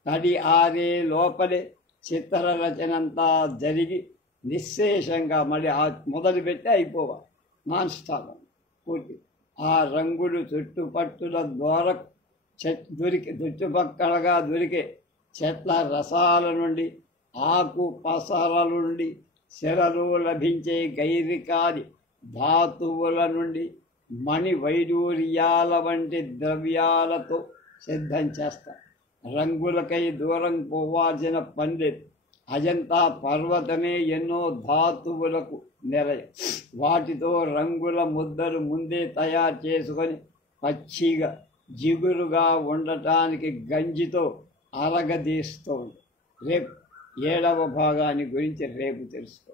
తడి ఆరే లోపలే చిత్ర రచనంతా జరిగి నిశ్శేషంగా మళ్ళీ మొదలుపెట్టి అయిపోవాలి, నాన్ స్టాప్ పూర్తి. ఆ రంగులు చుట్టుపట్టుల చుట్టుపక్కలగా దొరికే చెట్ల రసాల నుండి, ఆకు పసరల నుండి, సిరలు లభించే గైరికాది ధాతువుల నుండి, మణి వైడూర్యాల వంటి ద్రవ్యాలతో సిద్ధం చేస్తారు. రంగులకై దూరం పోవాల్సిన పనిలేదు. అజంతా పర్వతమే ఎన్నో ధాతువులకు నిలయం. వాటితో రంగుల ముద్దలు ముందే తయారు చేసుకొని పచ్చిగా జిగురుగా ఉండటానికి గంజితో అరగదీస్తూ ఉంది. రేపు 7వ భాగాన్ని గురించి రేపు తెలుసుకో.